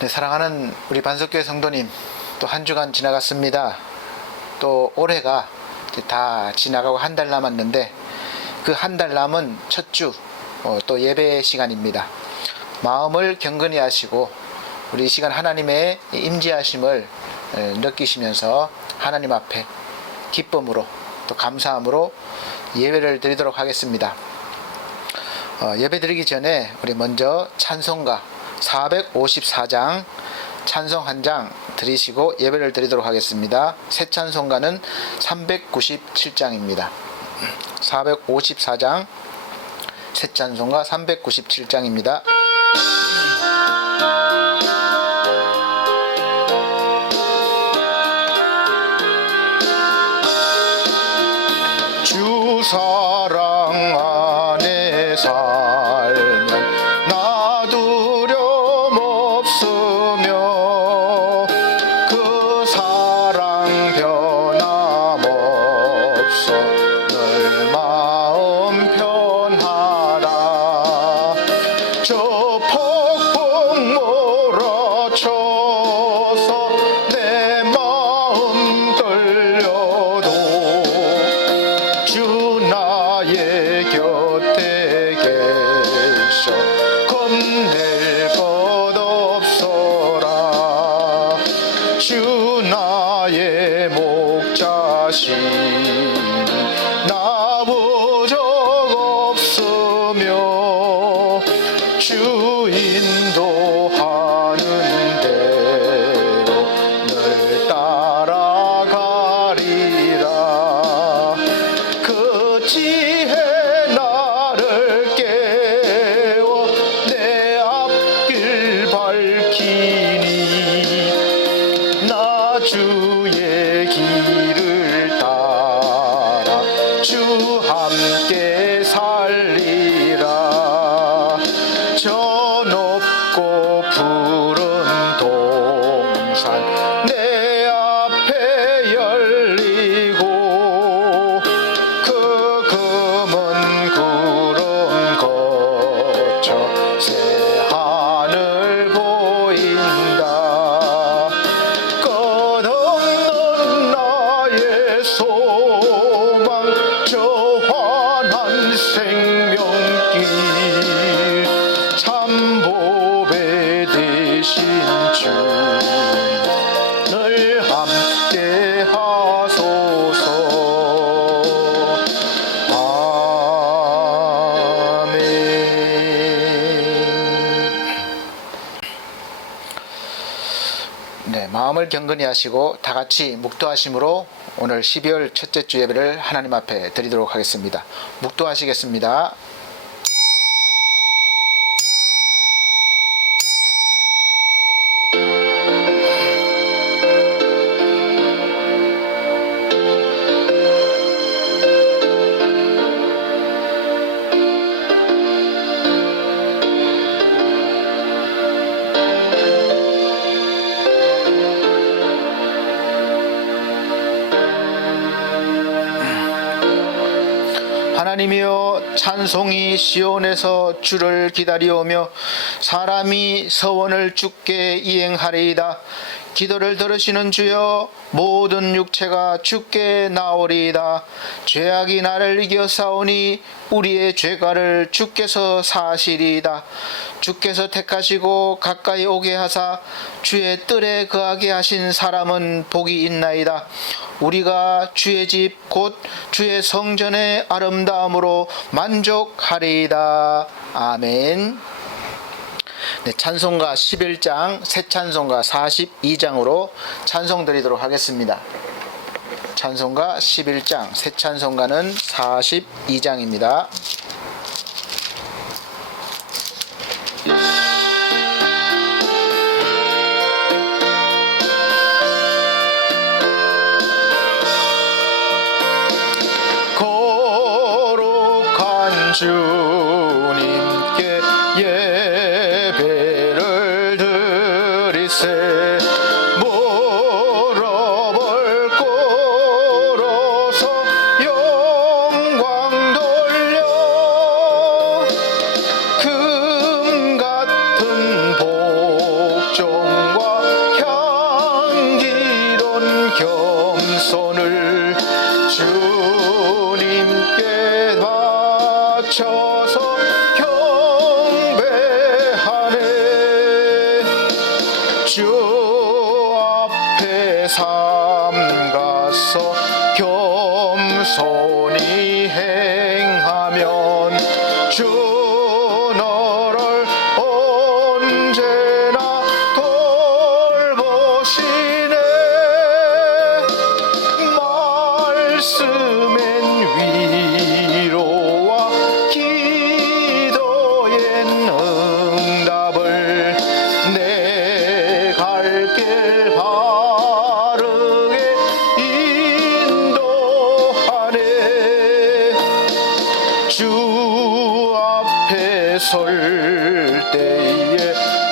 네, 사랑하는 우리 반석교회 성도님, 또 한 주간 지나갔습니다. 또 올해가 이제 다 지나가고 한 달 남았는데 그 한 달 남은 첫 주 또 예배 시간입니다. 마음을 경건히 하시고 우리 이 시간 하나님의 임재하심을 느끼시면서 하나님 앞에 기쁨으로 또 감사함으로 예배를 드리도록 하겠습니다. 예배 드리기 전에 우리 먼저 찬송가 454장 찬송 한 장 드리시고 예배를 드리도록 하겠습니다. 새 찬송가는 397장입니다. 454장 새 찬송가 397장입니다. 주 사랑 안에 살면 나 두려움 없으며 그 사랑 변함없어 늘 마음 편하라. 저 폭풍 몰아쳐서 내 마음 떨려도 주 나의 곁에 계셔 겁낼 것 없어라. 주 나의 목자시니 나 부족 없으며 주 인도하는 대로 늘 따라가리라. 그 지혜 나를 깨워 내 앞길 밝히니 나 주의 길을 따라 주 함께 살리라. 저 높고 푸른 동산 내 앞에 열리고 그 검은 구름 거쳐 새 하늘 보인다. 끝없는 나의 소망 저 환한 생명길 참보배 되신 주 늘 함께 하소서. 아멘. 네, 마음을 경건히 하시고 다 같이 묵도하심으로 오늘 12월 첫째 주 예배를 하나님 앞에 드리도록 하겠습니다. 묵도하시겠습니다. 하나님이여, 찬송이 시온에서 주를 기다리오며 사람이 서원을 주께 이행하리이다. 기도를 들으시는 주여, 모든 육체가 주께 나오리이다. 죄악이 나를 이겨싸우니 우리의 죄가를 주께서 사하시리이다. 주께서 택하시고 가까이 오게 하사 주의 뜰에 거하게 하신 사람은 복이 있나이다. 우리가 주의 집 곧 주의 성전의 아름다움으로 만족하리이다. 아멘. 네, 찬송가 11장, 새 찬송가 42장으로 찬송 드리도록 하겠습니다. 찬송가 11장, 새 찬송가는 42장입니다. 거룩한 주님께 예배를 드리세. 물어볼 꼴어서 영광 돌려 설 때에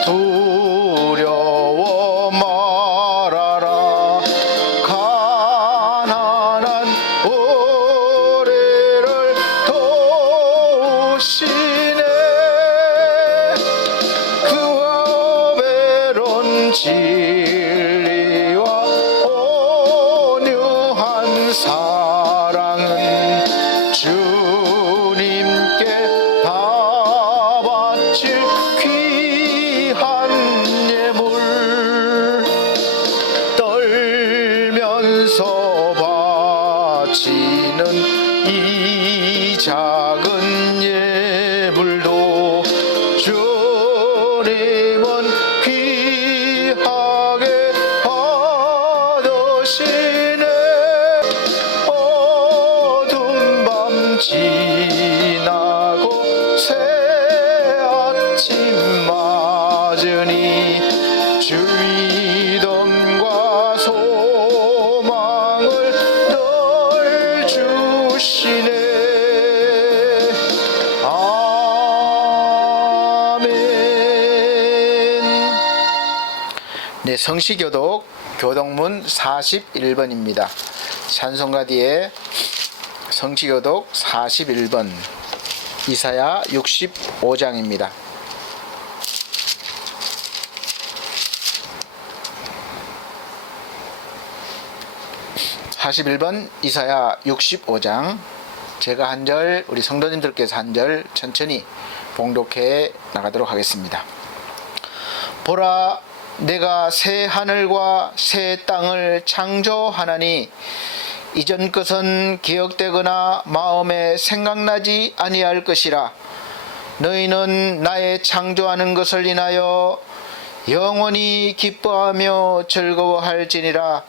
두려워 말아라. 가난한 어뢰를 도우시네. 그와 배론 진리와 온유한 사랑은 주님께 다 바칠 귀한 예물. 떨면서 바치는 이 작은 예물도 주님은 귀하게 받으시네. 어두운 밤 지나고 새 아침 맞으니 주 믿음과 소망을 늘 주시네. 아멘. 네, 성시교독 교독문 41번입니다. 찬송가 뒤에 성시교독 41번, 이사야 65장입니다. 41번 이사야 65장, 제가 한 절, 우리 성도님들께서 한 절 천천히 봉독해 나가도록 하겠습니다. 보라, 내가 새 하늘과 새 땅을 창조하나니 이전 것은 기억되거나 마음에 생각나지 아니할 것이라. 너희는 나의 창조하는 것을 인하여 영원히 기뻐하며 즐거워할지니라.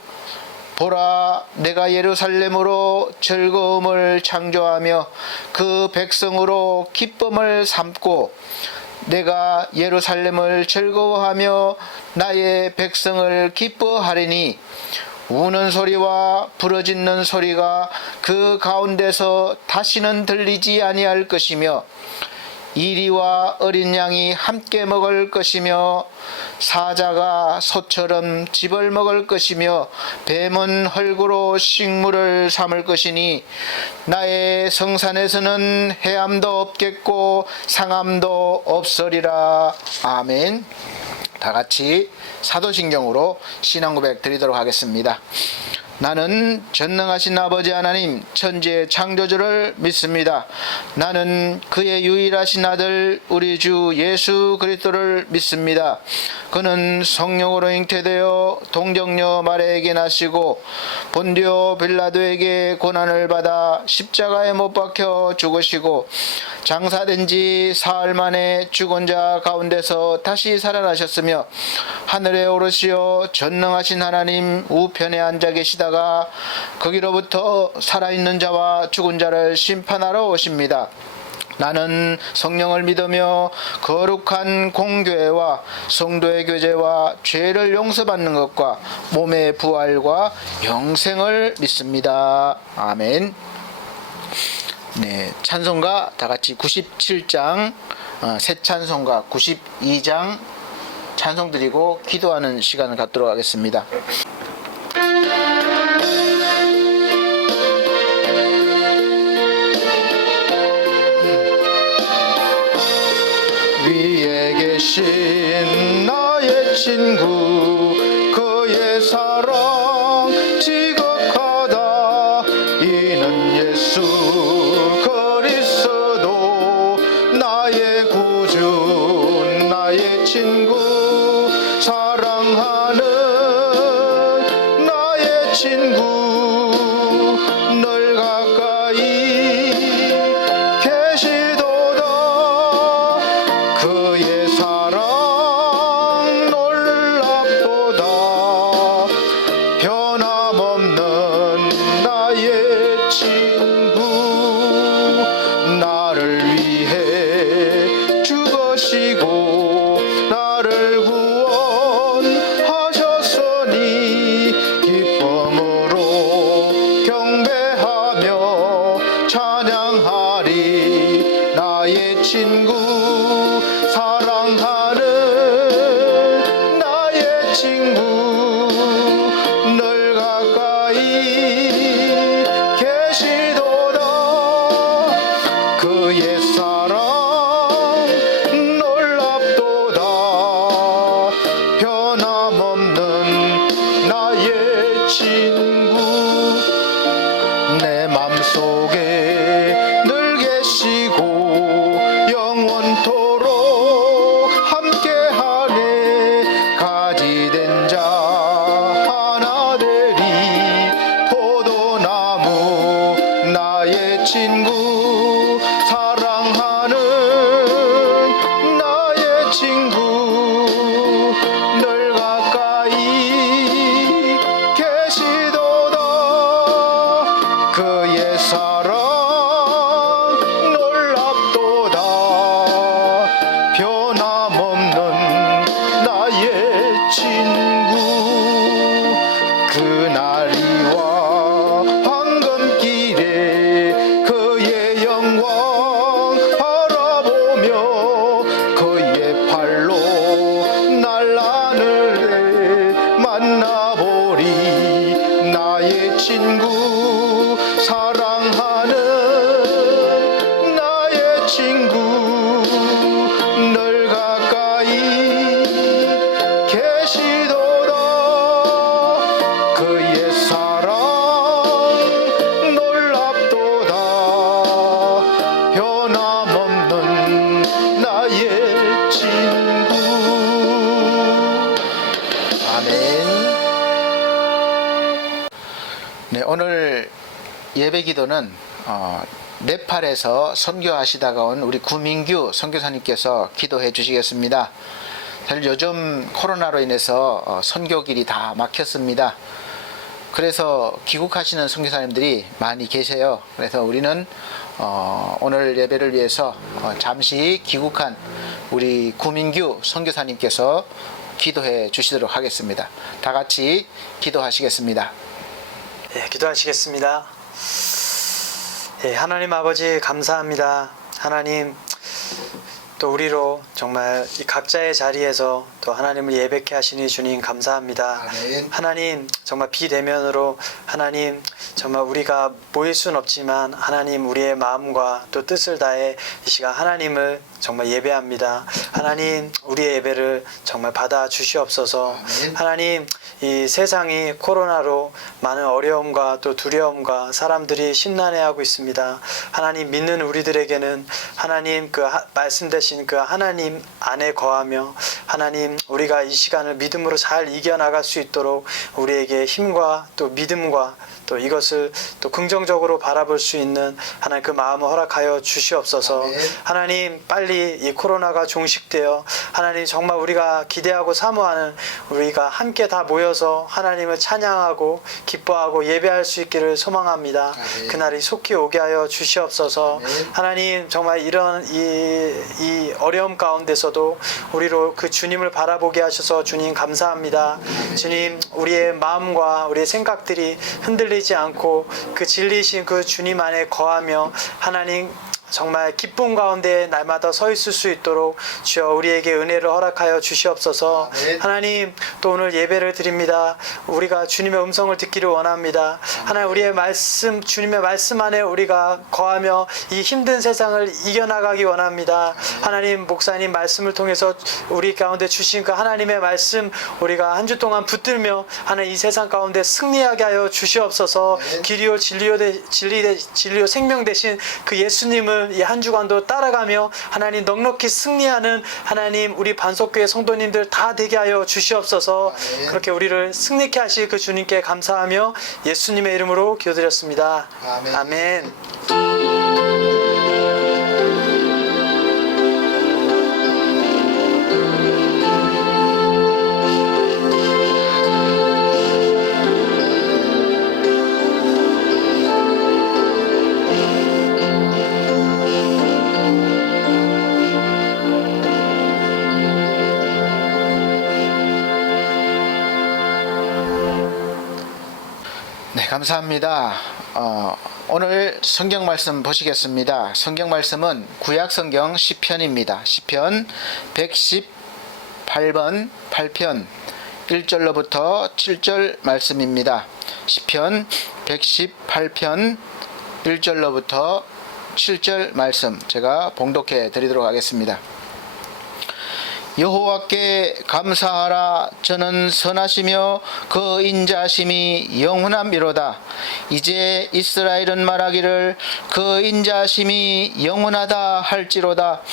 보라, 내가 예루살렘으로 즐거움을 창조하며 그 백성으로 기쁨을 삼고, 내가 예루살렘을 즐거워하며 나의 백성을 기뻐하리니 우는 소리와 부르짖는 소리가 그 가운데서 다시는 들리지 아니할 것이며, 이리와 어린 양이 함께 먹을 것이며, 사자가 소처럼 즙을 먹을 것이며, 뱀은 헐구로 식물을 삼을 것이니 나의 성산에서는 해함도 없겠고 상함도 없으리라. 아멘. 다 같이 사도신경으로 신앙고백 드리도록 하겠습니다. 나는 전능하신 아버지 하나님 천지의 창조주를 믿습니다. 나는 그의 유일하신 아들 우리 주 예수 그리스도를 믿습니다. 그는 성령으로 잉태되어 동정녀 마리아에게 나시고 본디오 빌라도에게 고난을 받아 십자가에 못 박혀 죽으시고 장사된 지 사흘 만에 죽은 자 가운데서 다시 살아나셨으며 하늘에 오르시어 전능하신 하나님 우편에 앉아 계시다가 거기로부터 살아있는 자와 죽은 자를 심판하러 오십니다. 나는 성령을 믿으며 거룩한 공교회와 성도의 교제와 죄를 용서받는 것과 몸의 부활과 영생을 믿습니다. 아멘. 네, 찬송가 다 같이 97장, 새 찬송가 92장 찬송 드리고 기도하는 시간을 갖도록 하겠습니다. 위에 계신 나의 친구, 그의 사랑 지극하다. 이는 예수 그리스도 나의 구주, 나의 친구, 사랑하는 나의 친구, 널 가까이 계시도다. 그의 사랑 놀랍도다. 변함없는 나의 친구, 나를 위해 죽으시고 나를 구원하셨으니 기쁨으로 경배하며 찬양하리. 나의 친구 친구 사랑하는 나의 친구 늘 가까이 계시도다 그의 사랑 놀랍도다 변함없는 나의 친구 내 맘속에 늘 계시고 영원토록 함께하네 가지된 자 하나 되리 포도나무 나의 친구 사랑하는 나의 친구 늘 가까이 계시도다 그의 사랑 놀랍도다 변함없는 나의 친구 그날이와 황금길에 그의 영광 바라보며 그의 팔로 날 하늘에 만나보리 나의 친구 사랑하는 나의 친구 늘 가까이 계시도다 그의 사랑 놀랍도다 변함없는 나의 친구 아멘. 네, 오늘 예배 기도는 네팔에서 선교하시다가 온 우리 구민규 선교사님께서 기도해 주시겠습니다. 사실 요즘 코로나로 인해서 선교길이 다 막혔습니다. 그래서 귀국하시는 선교사님들이 많이 계세요. 그래서 우리는 오늘 예배를 위해서 잠시 귀국한 우리 구민규 선교사님께서 기도해 주시도록 하겠습니다. 다 같이 기도하시겠습니다. 예, 기도하시겠습니다. 예, 하나님 아버지 감사합니다. 하나님 또 우리로 정말 이 각자의 자리에서 또 하나님을 예배케 하시니 주님 감사합니다. 아멘. 하나님 정말 비대면으로 하나님 정말 우리가 모일 수는 없지만 하나님 우리의 마음과 또 뜻을 다해 이 시간 하나님을 정말 예배합니다. 하나님 우리의 예배를 정말 받아 주시옵소서. 아멘. 하나님 이 세상이 코로나로 많은 어려움과 또 두려움과 사람들이 심란해하고 있습니다. 하나님 믿는 우리들에게는 하나님 그 말씀 대신 그 하나님 안에 거하며 하나님 우리가 이 시간을 믿음으로 잘 이겨나갈 수 있도록 우리에게 힘과 또 믿음과 또 이것을 또 긍정적으로 바라볼 수 있는 하나님 그 마음을 허락하여 주시옵소서. 아멘. 하나님 빨리 이 코로나가 종식되어 하나님 정말 우리가 기대하고 사모하는 우리가 함께 다 모여서 하나님을 찬양하고 기뻐하고 예배할 수 있기를 소망합니다. 아멘. 그날이 속히 오게 하여 주시옵소서. 아멘. 하나님 정말 이런 이 어려움 가운데서도 우리로 그 주님을 바라보게 하셔서 주님 감사합니다. 주님 우리의 마음과 우리의 생각들이 흔들리지 않고 그 진리이신 그 주님 안에 거하며 하나님 정말 기쁨 가운데 날마다 서 있을 수 있도록 주여 우리에게 은혜를 허락하여 주시옵소서. 아멘. 하나님 또 오늘 예배를 드립니다. 우리가 주님의 음성을 듣기를 원합니다. 하나님 우리의 말씀 주님의 말씀 안에 우리가 거하며 이 힘든 세상을 이겨나가기 원합니다. 하나님 목사님 말씀을 통해서 우리 가운데 주신 그 하나님의 말씀 우리가 한 주 동안 붙들며 하나님 이 세상 가운데 승리하게 하여 주시옵소서. 길이요 진리요 생명 되신 그 예수님을 이 한 주간도 따라가며 하나님 넉넉히 승리하는 하나님 우리 반석교회 성도님들 다 되게 하여 주시옵소서. 아멘. 그렇게 우리를 승리케 하실 그 주님께 감사하며 예수님의 이름으로 기도드렸습니다. 아멘. 아멘. 네, 감사합니다. 오늘 성경 말씀 보시겠습니다. 성경 말씀은 구약 성경 시편입니다. 시편 118번 8편 1절로부터 7절 말씀입니다. 시편 118편 1절로부터 7절 말씀 제가 봉독해 드리도록 하겠습니다. 여호와께 감사하라. 저는 선하시며 그 인자심이 영원함이로다. 이제 이스라엘은 말하기를 그 인자심이 영원하다 할지로다.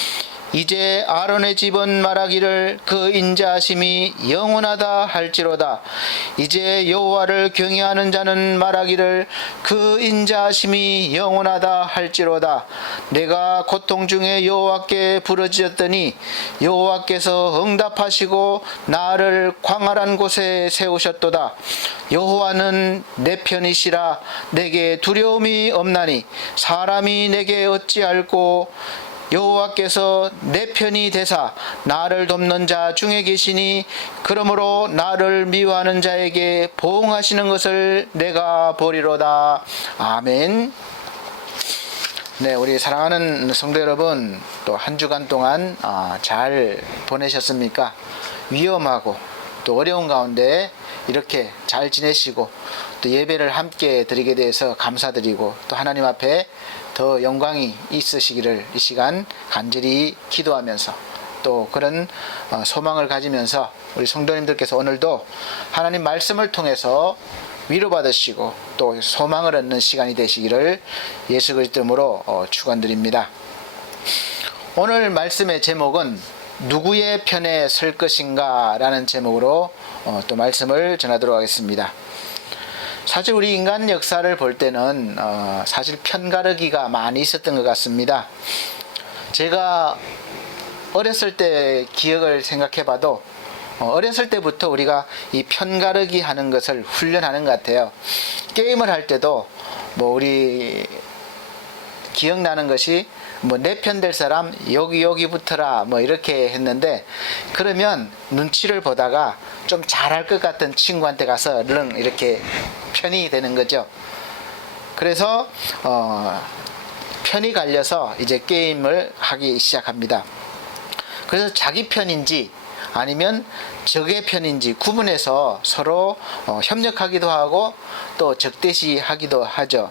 이제 아론의 집은 말하기를 그 인자심이 영원하다 할지로다. 이제 여호와를 경외하는 자는 말하기를 그 인자심이 영원하다 할지로다. 내가 고통 중에 여호와께 부르짖었더니 여호와께서 응답하시고 나를 광활한 곳에 세우셨도다. 여호와는 내 편이시라. 내게 두려움이 없나니 사람이 내게 어찌할꼬. 여호와께서 내 편이 되사 나를 돕는 자 중에 계시니 그러므로 나를 미워하는 자에게 보응하시는 것을 내가 보리로다. 아멘. 네, 우리 사랑하는 성도 여러분, 또 한 주간 동안 잘 보내셨습니까? 위험하고 또 어려운 가운데 이렇게 잘 지내시고 또 예배를 함께 드리게 돼서 감사드리고 또 하나님 앞에 더 영광이 있으시기를 이 시간 간절히 기도하면서 또 그런 소망을 가지면서 우리 성도님들께서 오늘도 하나님 말씀을 통해서 위로받으시고 또 소망을 얻는 시간이 되시기를 예수 그리스도 이름으로 축원드립니다. 오늘 말씀의 제목은 누구의 편에 설 것인가 라는 제목으로 또 말씀을 전하도록 하겠습니다. 사실 우리 인간 역사를 볼 때는 사실 편가르기가 많이 있었던 것 같습니다. 제가 어렸을 때 기억을 생각해 봐도 어렸을 때부터 우리가 이 편가르기 하는 것을 훈련하는 것 같아요. 게임을 할 때도 뭐 우리 기억나는 것이 뭐 내 편 될 사람 여기 붙어라 뭐 이렇게 했는데, 그러면 눈치를 보다가 좀 잘할 것 같은 친구한테 가서 얼른 이렇게 편이 되는 거죠. 그래서 편이 갈려서 이제 게임을 하기 시작합니다. 그래서 자기 편인지 아니면 적의 편인지 구분해서 서로 협력하기도 하고 또 적대시하기도 하죠.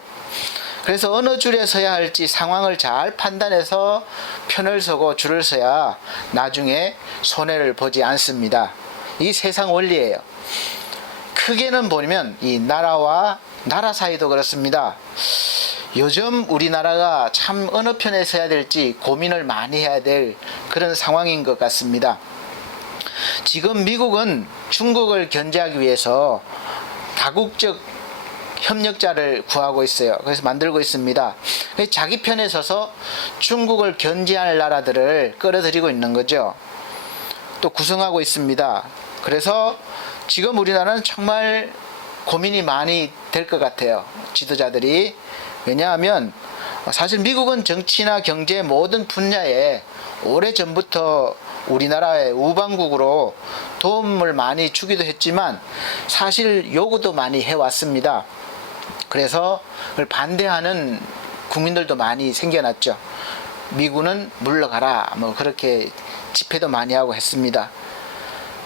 그래서 어느 줄에 서야 할지 상황을 잘 판단해서 편을 서고 줄을 서야 나중에 손해를 보지 않습니다. 이 세상 원리예요. 크게는 보면 이 나라와 나라 사이도 그렇습니다. 요즘 우리나라가 참 어느 편에 서야 될지 고민을 많이 해야 될 그런 상황인 것 같습니다. 지금 미국은 중국을 견제하기 위해서 다국적 협력자를 구하고 있어요. 그래서 만들고 있습니다. 자기 편에 서서 중국을 견제할 나라들을 끌어들이고 있는 거죠. 또 구성하고 있습니다. 그래서 지금 우리나라는 정말 고민이 많이 될 것 같아요. 지도자들이. 왜냐하면 사실 미국은 정치나 경제 모든 분야에 오래전부터 우리나라의 우방국으로 도움을 많이 주기도 했지만 사실 요구도 많이 해왔습니다. 그래서 그걸 반대하는 국민들도 많이 생겨났죠. 미군은 물러가라 뭐 그렇게 집회도 많이 하고 했습니다.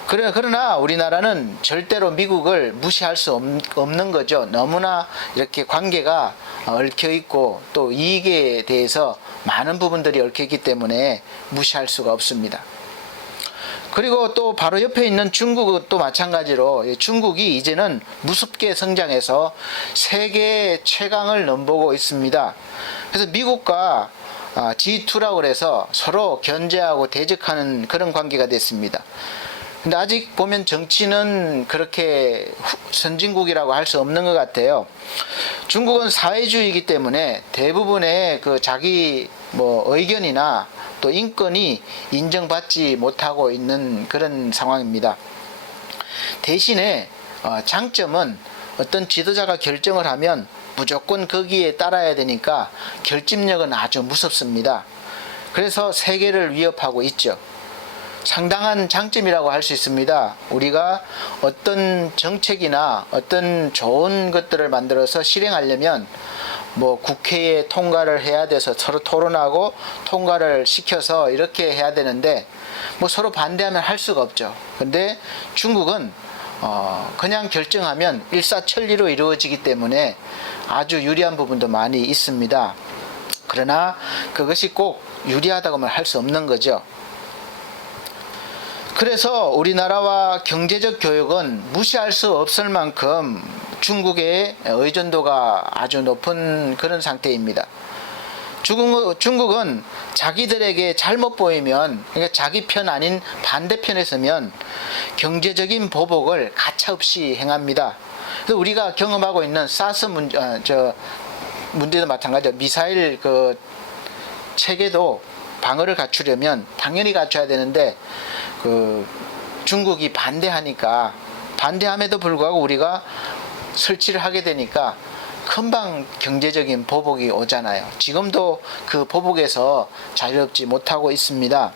그러나 우리나라는 절대로 미국을 무시할 수 없는 거죠. 너무나 이렇게 관계가 얽혀 있고 또 이익에 대해서 많은 부분들이 얽혀 있기 때문에 무시할 수가 없습니다. 그리고 또 바로 옆에 있는 중국은 또 마찬가지로 중국이 이제는 무섭게 성장해서 세계 최강을 넘보고 있습니다. 그래서 미국과 G2라고 해서 서로 견제하고 대적하는 그런 관계가 됐습니다. 근데 아직 보면 정치는 그렇게 선진국이라고 할 수 없는 것 같아요. 중국은 사회주의이기 때문에 대부분의 그 자기 뭐 의견이나 또 인권이 인정받지 못하고 있는 그런 상황입니다. 대신에 장점은 어떤 지도자가 결정을 하면 무조건 거기에 따라야 되니까 결집력은 아주 무섭습니다. 그래서 세계를 위협하고 있죠. 상당한 장점이라고 할 수 있습니다. 우리가 어떤 정책이나 어떤 좋은 것들을 만들어서 실행하려면 뭐 국회에 통과를 해야 돼서 서로 토론하고 통과를 시켜서 이렇게 해야 되는데 뭐 서로 반대하면 할 수가 없죠. 근데 중국은 그냥 결정하면 일사천리로 이루어지기 때문에 아주 유리한 부분도 많이 있습니다. 그러나 그것이 꼭 유리하다고만 할 수 없는 거죠. 그래서 우리나라와 경제적 교역은 무시할 수 없을 만큼 중국의 의존도가 아주 높은 그런 상태입니다. 중국은 자기들에게 잘못 보이면, 그러니까 자기 편 아닌 반대편에 서면 경제적인 보복을 가차없이 행합니다. 그래서 우리가 경험하고 있는 사스 문제도 마찬가지죠. 미사일 그 체계도 방어를 갖추려면 당연히 갖춰야 되는데 그 중국이 반대함에도 불구하고 우리가 설치를 하게 되니까 금방 경제적인 보복이 오잖아요. 지금도 그 보복에서 자유롭지 못하고 있습니다.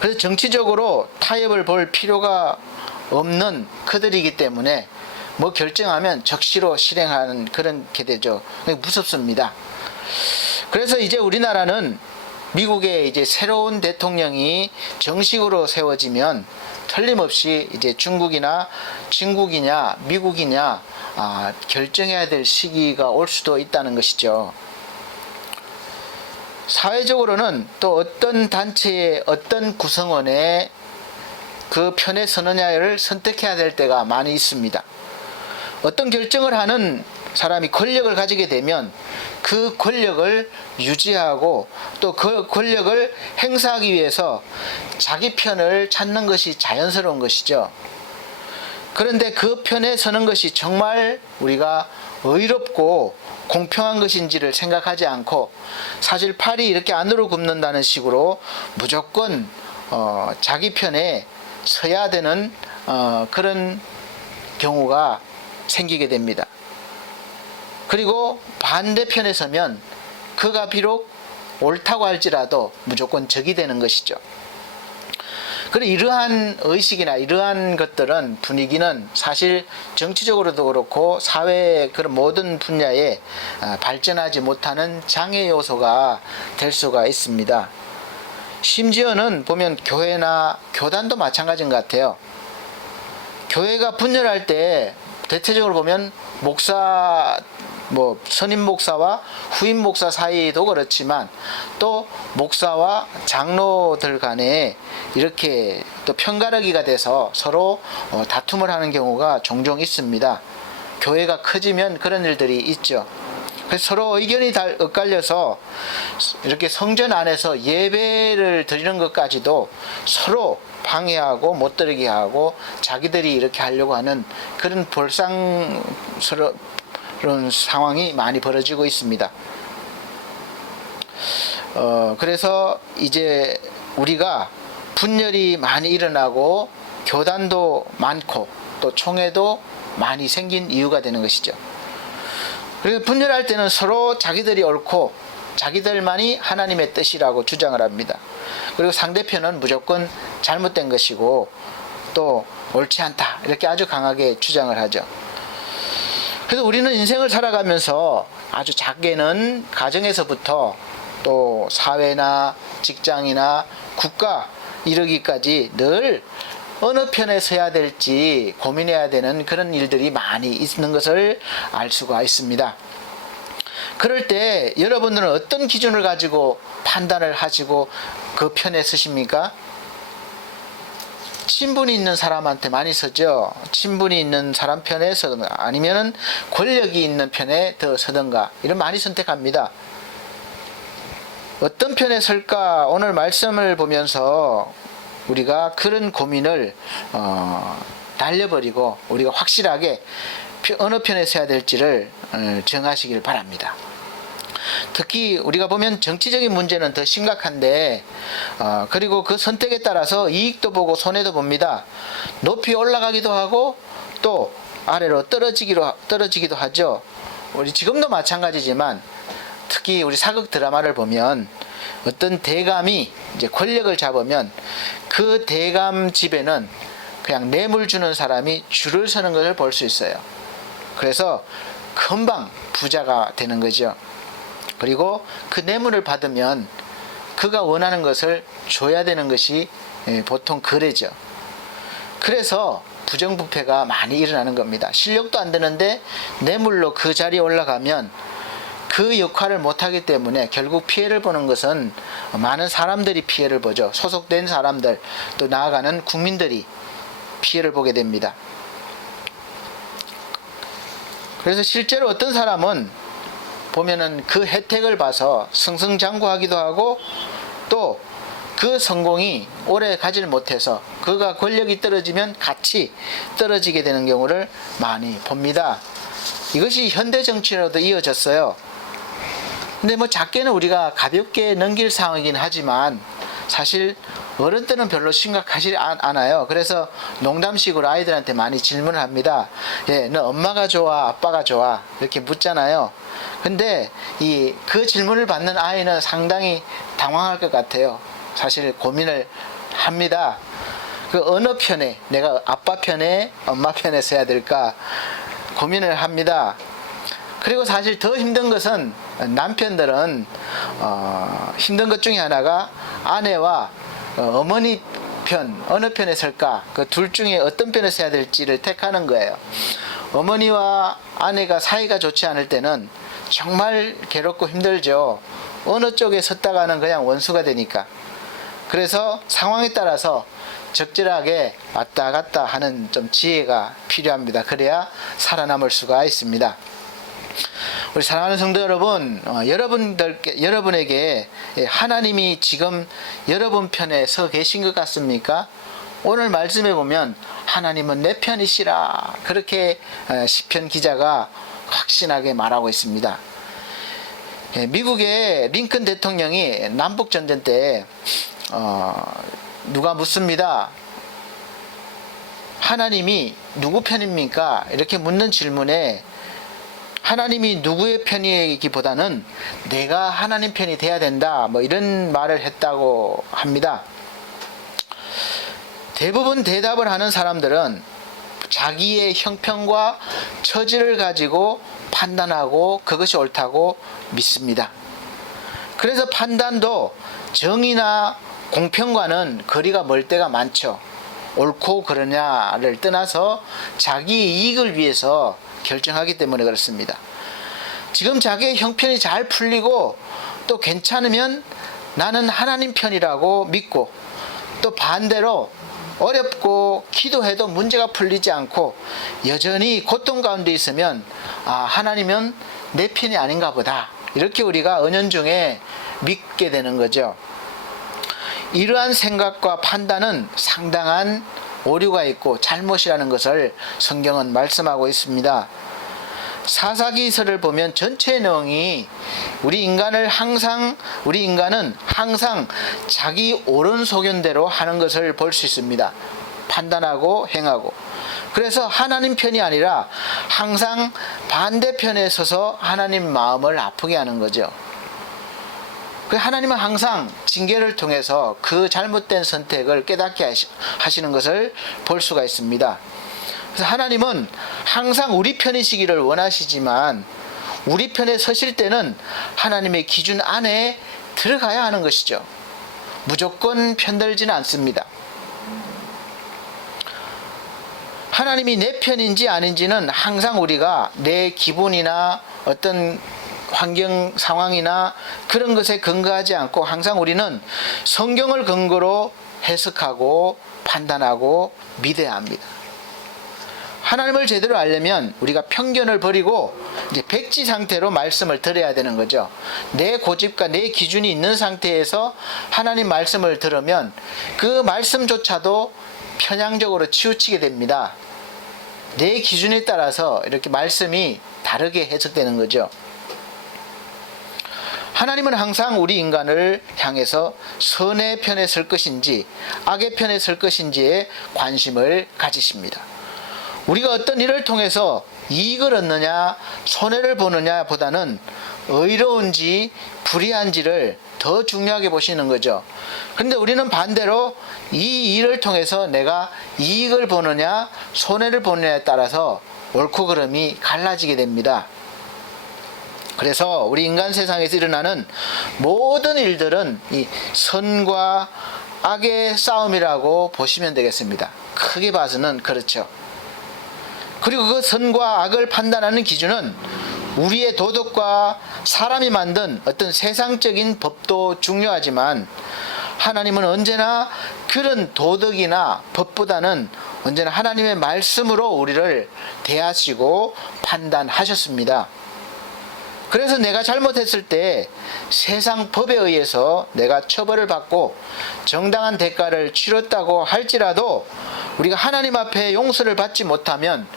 그래서 정치적으로 타협을 볼 필요가 없는 그들이기 때문에 뭐 결정하면 적시로 실행하는 그런 게 되죠. 무섭습니다. 그래서 이제 우리나라는 미국의 이제 새로운 대통령이 정식으로 세워지면 틀림없이 이제 중국이냐 미국이냐 결정해야 될 시기가 올 수도 있다는 것이죠. 사회적으로는 또 어떤 단체의 어떤 구성원의 그 편에 서느냐를 선택해야 될 때가 많이 있습니다. 어떤 결정을 하는 사람이 권력을 가지게 되면 그 권력을 유지하고 또 그 권력을 행사하기 위해서 자기 편을 찾는 것이 자연스러운 것이죠. 그런데 그 편에 서는 것이 정말 우리가 의롭고 공평한 것인지를 생각하지 않고 사실 팔이 이렇게 안으로 굽는다는 식으로 무조건 자기 편에 서야 되는 그런 경우가 생기게 됩니다. 그리고 반대편에 서면 그가 비록 옳다고 할지라도 무조건 적이 되는 것이죠. 그리고 이러한 의식이나 이러한 것들은 분위기는 사실 정치적으로도 그렇고 사회의 그런 모든 분야에 발전하지 못하는 장애 요소가 될 수가 있습니다. 심지어는 보면 교회나 교단도 마찬가지인 것 같아요. 교회가 분열할 때 대체적으로 보면 선임 목사와 후임 목사 사이도 그렇지만 또 목사와 장로들 간에 이렇게 또 편가르기가 돼서 서로 다툼을 하는 경우가 종종 있습니다. 교회가 커지면 그런 일들이 있죠. 그래서 서로 의견이 엇갈려서 이렇게 성전 안에서 예배를 드리는 것까지도 서로 방해하고 못 드리게 하고 자기들이 이렇게 하려고 하는 그런 불상스러운 상황이 많이 벌어지고 있습니다. 그래서 이제 우리가 분열이 많이 일어나고 교단도 많고 또 총회도 많이 생긴 이유가 되는 것이죠. 그리고 분열할 때는 서로 자기들이 옳고 자기들만이 하나님의 뜻이라고 주장을 합니다. 그리고 상대편은 무조건 잘못된 것이고 또 옳지 않다 이렇게 아주 강하게 주장을 하죠. 그래서 우리는 인생을 살아가면서 아주 작게는 가정에서부터 또 사회나 직장이나 국가 이르기까지 늘 어느 편에 서야 될지 고민해야 되는 그런 일들이 많이 있는 것을 알 수가 있습니다. 그럴 때 여러분들은 어떤 기준을 가지고 판단을 하시고 그 편에 서십니까? 친분이 있는 사람한테 많이 서죠. 친분이 있는 사람 편에 서든가 아니면은 권력이 있는 편에 더 서든가 이런 많이 선택합니다. 어떤 편에 설까 오늘 말씀을 보면서 우리가 그런 고민을 날려버리고 우리가 확실하게 어느 편에 서야 될지를 정하시길 바랍니다. 특히 우리가 보면 정치적인 문제는 더 심각한데 그리고 그 선택에 따라서 이익도 보고 손해도 봅니다. 높이 올라가기도 하고 또 아래로 떨어지기도 하죠. 우리 지금도 마찬가지지만 특히 우리 사극 드라마를 보면 어떤 대감이 이제 권력을 잡으면 그 대감 집에는 그냥 뇌물 주는 사람이 줄을 서는 것을 볼 수 있어요. 그래서 금방 부자가 되는 거죠. 그리고 그 뇌물을 받으면 그가 원하는 것을 줘야 되는 것이 보통 거래죠. 그래서 부정부패가 많이 일어나는 겁니다. 실력도 안 되는데 뇌물로 그 자리에 올라가면 그 역할을 못하기 때문에 결국 피해를 보는 것은 많은 사람들이 피해를 보죠. 소속된 사람들, 또 나아가는 국민들이 피해를 보게 됩니다. 그래서 실제로 어떤 사람은 보면은 그 혜택을 봐서 승승장구하기도 하고, 또 그 성공이 오래 가지를 못해서 그가 권력이 떨어지면 같이 떨어지게 되는 경우를 많이 봅니다. 이것이 현대 정치로도 이어졌어요. 근데 뭐 작게는 우리가 가볍게 넘길 상황이긴 하지만 사실 어른들은 별로 심각하지 않아요. 그래서 농담식으로 아이들한테 많이 질문을 합니다. 너 엄마가 좋아, 아빠가 좋아? 이렇게 묻잖아요. 근데 그 질문을 받는 아이는 상당히 당황할 것 같아요. 사실 고민을 합니다. 그 어느 편에, 내가 아빠 편에, 엄마 편에 서야 될까 고민을 합니다. 그리고 사실 더 힘든 것은 남편들은 힘든 것 중에 하나가 아내와 어머니 편, 어느 편에 설까, 그 둘 중에 어떤 편에 서야 될지를 택하는 거예요. 어머니와 아내가 사이가 좋지 않을 때는 정말 괴롭고 힘들죠. 어느 쪽에 섰다가는 그냥 원수가 되니까. 그래서 상황에 따라서 적절하게 왔다 갔다 하는 좀 지혜가 필요합니다. 그래야 살아남을 수가 있습니다. 우리 사랑하는 성도 여러분, 여러분에게 하나님이 지금 여러분 편에 서 계신 것 같습니까? 오늘 말씀에 보면 하나님은 내 편이시라, 그렇게 시편 기자가 확신하게 말하고 있습니다. 미국의 링컨 대통령이 남북전쟁 때 누가 묻습니다. 하나님이 누구 편입니까? 이렇게 묻는 질문에 하나님이 누구의 편이기보다는 내가 하나님 편이 돼야 된다, 뭐 이런 말을 했다고 합니다. 대부분 대답을 하는 사람들은 자기의 형편과 처지를 가지고 판단하고 그것이 옳다고 믿습니다. 그래서 판단도 정의나 공평과는 거리가 멀 때가 많죠. 옳고 그러냐를 떠나서 자기 이익을 위해서 결정하기 때문에 그렇습니다. 지금 자기의 형편이 잘 풀리고 또 괜찮으면 나는 하나님 편이라고 믿고, 또 반대로 어렵고 기도해도 문제가 풀리지 않고 여전히 고통 가운데 있으면 하나님은 내 편이 아닌가 보다, 이렇게 우리가 은연중에 믿게 되는 거죠. 이러한 생각과 판단은 상당한 오류가 있고 잘못이라는 것을 성경은 말씀하고 있습니다. 사사기서를 보면 전체 내용이 우리 인간은 항상 자기 옳은 소견대로 하는 것을 볼 수 있습니다. 판단하고 행하고. 그래서 하나님 편이 아니라 항상 반대편에 서서 하나님 마음을 아프게 하는 거죠. 하나님은 항상 징계를 통해서 그 잘못된 선택을 깨닫게 하시는 것을 볼 수가 있습니다. 그래서 하나님은 항상 우리 편이시기를 원하시지만 우리 편에 서실 때는 하나님의 기준 안에 들어가야 하는 것이죠. 무조건 편들지는 않습니다. 하나님이 내 편인지 아닌지는 항상 우리가 내 기분이나 어떤 환경 상황이나 그런 것에 근거하지 않고 항상 우리는 성경을 근거로 해석하고 판단하고 믿어야 합니다. 하나님을 제대로 알려면 우리가 편견을 버리고 이제 백지 상태로 말씀을 들어야 되는 거죠. 내 고집과 내 기준이 있는 상태에서 하나님 말씀을 들으면 그 말씀조차도 편향적으로 치우치게 됩니다. 내 기준에 따라서 이렇게 말씀이 다르게 해석되는 거죠. 하나님은 항상 우리 인간을 향해서 선의 편에 설 것인지 악의 편에 설 것인지에 관심을 가지십니다. 우리가 어떤 일을 통해서 이익을 얻느냐 손해를 보느냐 보다는 의로운지 불의한지를 더 중요하게 보시는 거죠. 그런데 우리는 반대로 이 일을 통해서 내가 이익을 보느냐 손해를 보느냐에 따라서 옳고 그름이 갈라지게 됩니다. 그래서 우리 인간 세상에서 일어나는 모든 일들은 이 선과 악의 싸움이라고 보시면 되겠습니다. 크게 봐서는 그렇죠. 그리고 그 선과 악을 판단하는 기준은 우리의 도덕과 사람이 만든 어떤 세상적인 법도 중요하지만 하나님은 언제나 그런 도덕이나 법보다는 언제나 하나님의 말씀으로 우리를 대하시고 판단하셨습니다. 그래서 내가 잘못했을 때 세상 법에 의해서 내가 처벌을 받고 정당한 대가를 치렀다고 할지라도 우리가 하나님 앞에 용서를 받지 못하면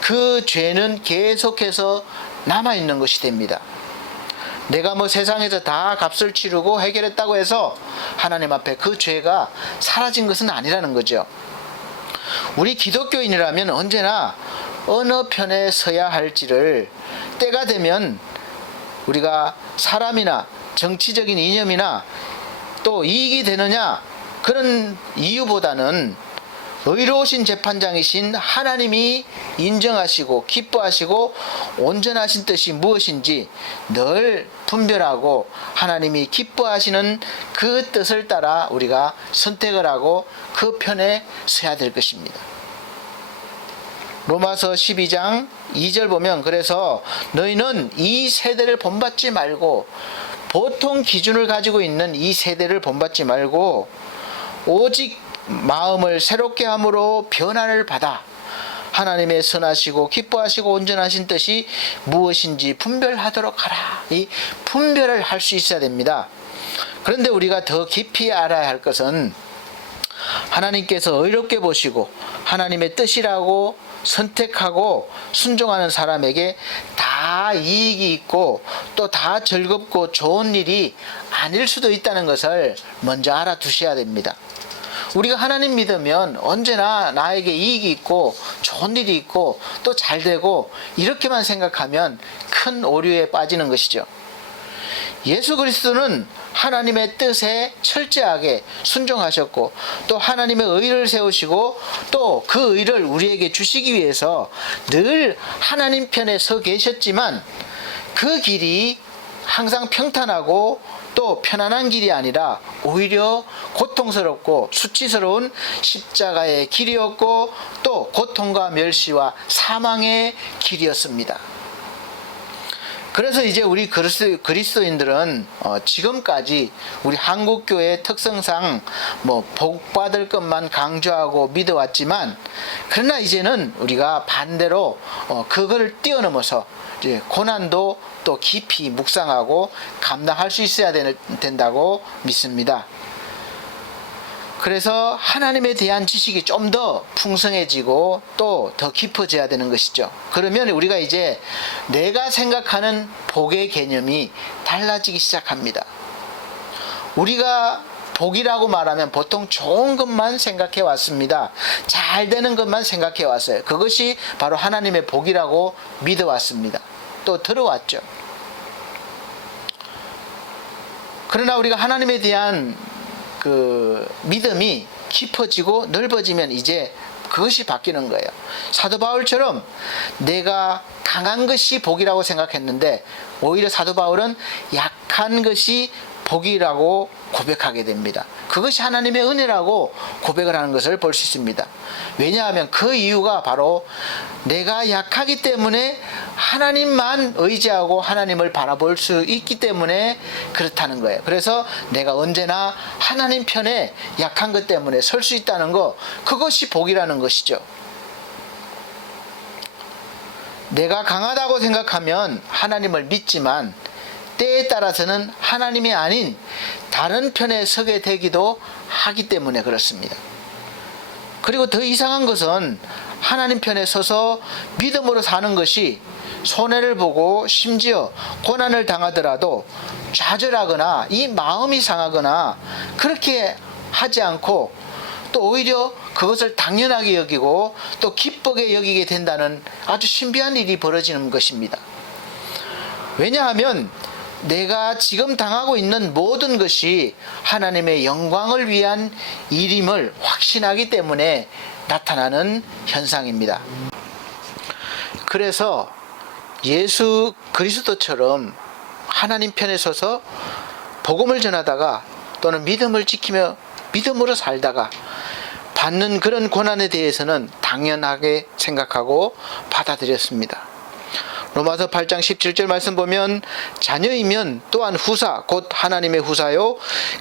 그 죄는 계속해서 남아있는 것이 됩니다. 내가 뭐 세상에서 다 값을 치르고 해결했다고 해서 하나님 앞에 그 죄가 사라진 것은 아니라는 거죠. 우리 기독교인이라면 언제나 어느 편에 서야 할지를 때가 되면 우리가 사람이나 정치적인 이념이나 또 이익이 되느냐 그런 이유보다는 의로우신 재판장이신 하나님이 인정하시고 기뻐하시고 온전하신 뜻이 무엇인지 늘 분별하고 하나님이 기뻐하시는 그 뜻을 따라 우리가 선택을 하고 그 편에 서야 될 것입니다. 로마서 12장 2절 보면 그래서 너희는 이 세대를 본받지 말고 보통 기준을 가지고 있는 이 세대를 본받지 말고 오직 마음을 새롭게 함으로 변화를 받아 하나님의 선하시고 기뻐하시고 온전하신 뜻이 무엇인지 분별하도록 하라. 이 분별을 할 수 있어야 됩니다. 그런데 우리가 더 깊이 알아야 할 것은 하나님께서 의롭게 보시고 하나님의 뜻이라고 선택하고 순종하는 사람에게 다 이익이 있고 또 다 즐겁고 좋은 일이 아닐 수도 있다는 것을 먼저 알아두셔야 됩니다. 우리가 하나님 믿으면 언제나 나에게 이익이 있고 좋은 일이 있고 또 잘되고 이렇게만 생각하면 큰 오류에 빠지는 것이죠. 예수 그리스도는 하나님의 뜻에 철저하게 순종하셨고 또 하나님의 의를 세우시고 또 그 의를 우리에게 주시기 위해서 늘 하나님 편에 서 계셨지만 그 길이 항상 평탄하고 또 편안한 길이 아니라 오히려 고통스럽고 수치스러운 십자가의 길이었고 또 고통과 멸시와 사망의 길이었습니다. 그래서 이제 우리 그리스도인들은 지금까지 우리 한국교회 특성상 뭐 복받을 것만 강조하고 믿어왔지만 그러나 이제는 우리가 반대로 그거를 뛰어넘어서 이제 고난도 또 깊이 묵상하고 감당할 수 있어야 된다고 믿습니다. 그래서 하나님에 대한 지식이 좀 더 풍성해지고 또 더 깊어져야 되는 것이죠. 그러면 우리가 이제 내가 생각하는 복의 개념이 달라지기 시작합니다. 우리가 복이라고 말하면 보통 좋은 것만 생각해 왔습니다. 잘 되는 것만 생각해 왔어요. 그것이 바로 하나님의 복이라고 믿어 왔습니다. 또 들어왔죠. 그러나 우리가 하나님에 대한 그 믿음이 깊어지고 넓어지면 이제 그것이 바뀌는 거예요. 사도 바울처럼 내가 강한 것이 복이라고 생각했는데 오히려 사도 바울은 약한 것이 복이라고 고백하게 됩니다. 그것이 하나님의 은혜라고 고백을 하는 것을 볼 수 있습니다. 왜냐하면 그 이유가 바로 내가 약하기 때문에 하나님만 의지하고 하나님을 바라볼 수 있기 때문에 그렇다는 거예요. 그래서 내가 언제나 하나님 편에 약한 것 때문에 설 수 있다는 거, 그것이 복이라는 것이죠. 내가 강하다고 생각하면 하나님을 믿지만 때에 따라서는 하나님이 아닌 다른 편에 서게 되기도 하기 때문에 그렇습니다. 그리고 더 이상한 것은 하나님 편에 서서 믿음으로 사는 것이 손해를 보고 심지어 고난을 당하더라도 좌절하거나 이 마음이 상하거나 그렇게 하지 않고 또 오히려 그것을 당연하게 여기고 또 기쁘게 여기게 된다는 아주 신비한 일이 벌어지는 것입니다. 왜냐하면 내가 지금 당하고 있는 모든 것이 하나님의 영광을 위한 일임을 확신하기 때문에 나타나는 현상입니다. 그래서 예수 그리스도처럼 하나님 편에 서서 복음을 전하다가 또는 믿음을 지키며 믿음으로 살다가 받는 그런 고난에 대해서는 당연하게 생각하고 받아들였습니다. 로마서 8장 17절 말씀 보면 자녀이면 또한 후사 곧 하나님의 후사요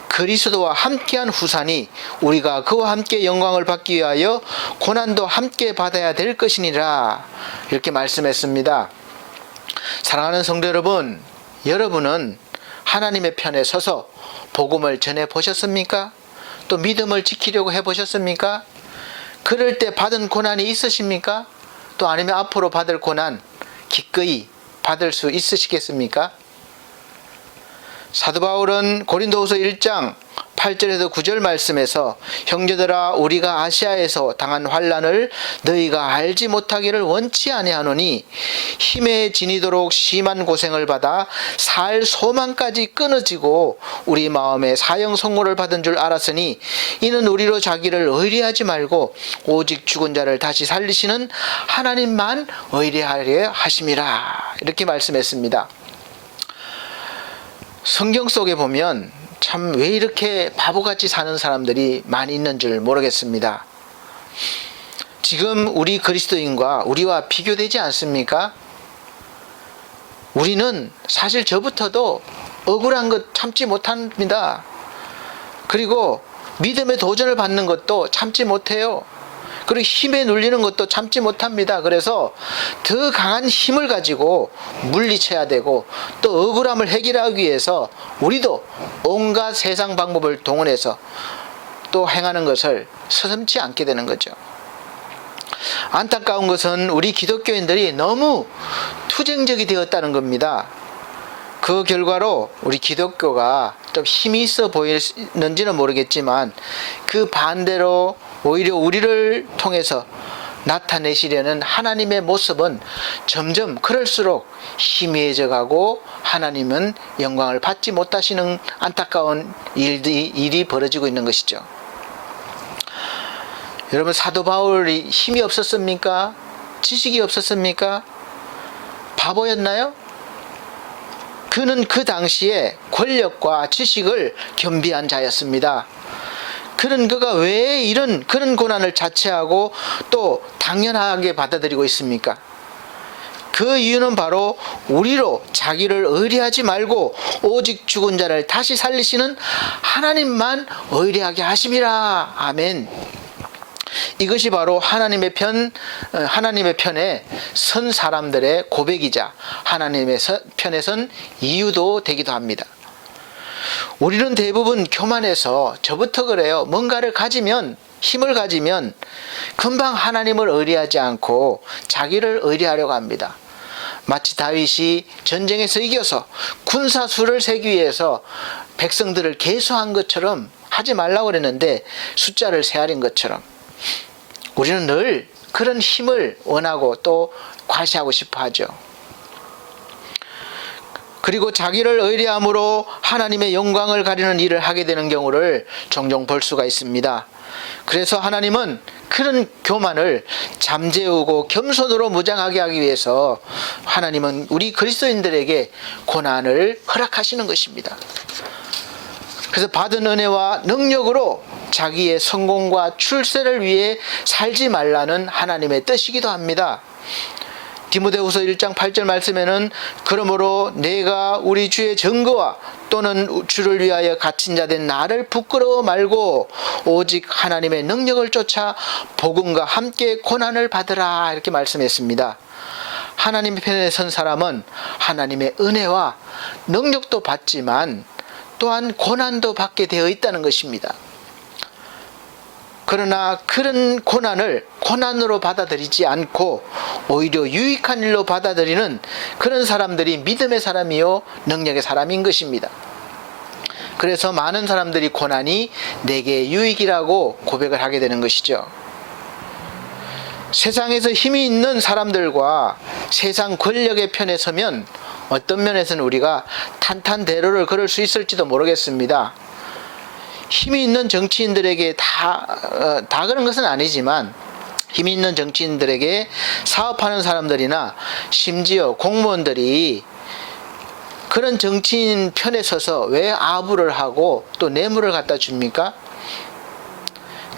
그리스도와 함께한 후사니 우리가 그와 함께 영광을 받기 위하여 고난도 함께 받아야 될 것이니라 이렇게 말씀했습니다. 사랑하는 성도 여러분, 여러분은 하나님의 편에 서서 복음을 전해 보셨습니까? 또 믿음을 지키려고 해 보셨습니까? 그럴 때 받은 고난이 있으십니까? 또 아니면 앞으로 받을 고난 기꺼이 받을 수 있으시겠습니까? 사도 바울은 고린도후서 1장 8절에서 9절 말씀에서 형제들아 우리가 아시아에서 당한 환난을 너희가 알지 못하기를 원치 아니하노니 힘에 지니도록 심한 고생을 받아 살 소망까지 끊어지고 우리 마음에 사형 선고를 받은 줄 알았으니 이는 우리로 자기를 의뢰하지 말고 오직 죽은 자를 다시 살리시는 하나님만 의뢰하려 하심이라 이렇게 말씀했습니다. 성경 속에 보면 참 왜 이렇게 바보같이 사는 사람들이 많이 있는 줄 모르겠습니다. 지금 우리 그리스도인과 우리와 비교되지 않습니까? 우리는 사실 저부터도 억울한 것 참지 못합니다. 그리고 믿음의 도전을 받는 것도 참지 못해요. 그리고 힘에 눌리는 것도 참지 못합니다. 그래서 더 강한 힘을 가지고 물리쳐야 되고 또 억울함을 해결하기 위해서 우리도 온갖 세상 방법을 동원해서 또 행하는 것을 서슴지 않게 되는 거죠. 안타까운 것은 우리 기독교인들이 너무 투쟁적이 되었다는 겁니다. 그 결과로 우리 기독교가 좀 힘이 있어 보이는지는 모르겠지만 그 반대로 오히려 우리를 통해서 나타내시려는 하나님의 모습은 점점 그럴수록 희미해져 가고 하나님은 영광을 받지 못하시는 안타까운 일이 벌어지고 있는 것이죠. 여러분, 사도 바울이 힘이 없었습니까? 지식이 없었습니까? 바보였나요? 그는 그 당시에 권력과 지식을 겸비한 자였습니다. 그가 왜 이런 그런 고난을 자체하고 또 당연하게 받아들이고 있습니까? 그 이유는 바로 우리로 자기를 의뢰하지 말고 오직 죽은 자를 다시 살리시는 하나님만 의뢰하게 하심이라. 아멘. 이것이 바로 하나님의 편에 선 사람들의 고백이자 하나님의 편에 선 이유도 되기도 합니다. 우리는 대부분 교만해서 저부터 그래요. 뭔가를 가지면, 힘을 가지면 금방 하나님을 의뢰하지 않고 자기를 의뢰하려고 합니다. 마치 다윗이 전쟁에서 이겨서 군사수를 세기 위해서 백성들을 계수한 것처럼 하지 말라고 그랬는데 숫자를 세알인 것처럼 우리는 늘 그런 힘을 원하고 또 과시하고 싶어 하죠. 그리고 자기를 의뢰함으로 하나님의 영광을 가리는 일을 하게 되는 경우를 종종 볼 수가 있습니다. 그래서 하나님은 그런 교만을 잠재우고 겸손으로 무장하게 하기 위해서 하나님은 우리 그리스도인들에게 고난을 허락하시는 것입니다. 그래서 받은 은혜와 능력으로 자기의 성공과 출세를 위해 살지 말라는 하나님의 뜻이기도 합니다. 디모데후서 1장 8절 말씀에는 그러므로 내가 우리 주의 증거와 또는 주를 위하여 갇힌 자 된 나를 부끄러워 말고 오직 하나님의 능력을 쫓아 복음과 함께 고난을 받으라 이렇게 말씀했습니다. 하나님의 편에 선 사람은 하나님의 은혜와 능력도 받지만 또한 고난도 받게 되어 있다는 것입니다. 그러나 그런 고난을 고난으로 받아들이지 않고 오히려 유익한 일로 받아들이는 그런 사람들이 믿음의 사람이요 능력의 사람인 것입니다. 그래서 많은 사람들이 고난이 내게 유익이라고 고백을 하게 되는 것이죠. 세상에서 힘이 있는 사람들과 세상 권력의 편에 서면 어떤 면에서는 우리가 탄탄대로를 걸을 수 있을지도 모르겠습니다. 힘이 있는 정치인들에게 다 그런 것은 아니지만 힘이 있는 정치인들에게 사업하는 사람들이나 심지어 공무원들이 그런 정치인 편에 서서 왜 아부를 하고 또 뇌물을 갖다 줍니까?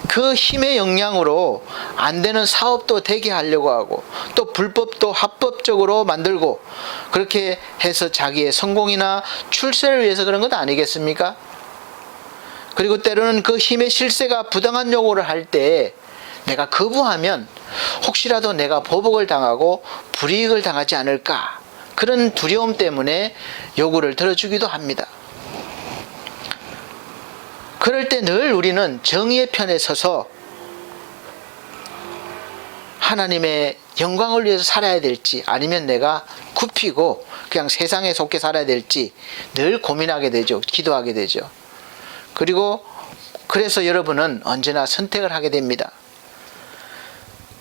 그 힘의 영향으로 안 되는 사업도 되게 하려고 하고 또 불법도 합법적으로 만들고 그렇게 해서 자기의 성공이나 출세를 위해서 그런 것 아니겠습니까? 그리고 때로는 그 힘의 실세가 부당한 요구를 할 때 내가 거부하면 혹시라도 내가 보복을 당하고 불이익을 당하지 않을까 그런 두려움 때문에 요구를 들어주기도 합니다. 그럴 때 늘 우리는 정의의 편에 서서 하나님의 영광을 위해서 살아야 될지 아니면 내가 굽히고 그냥 세상에 속해 살아야 될지 늘 고민하게 되죠. 기도하게 되죠. 그리고 그래서 여러분은 언제나 선택을 하게 됩니다.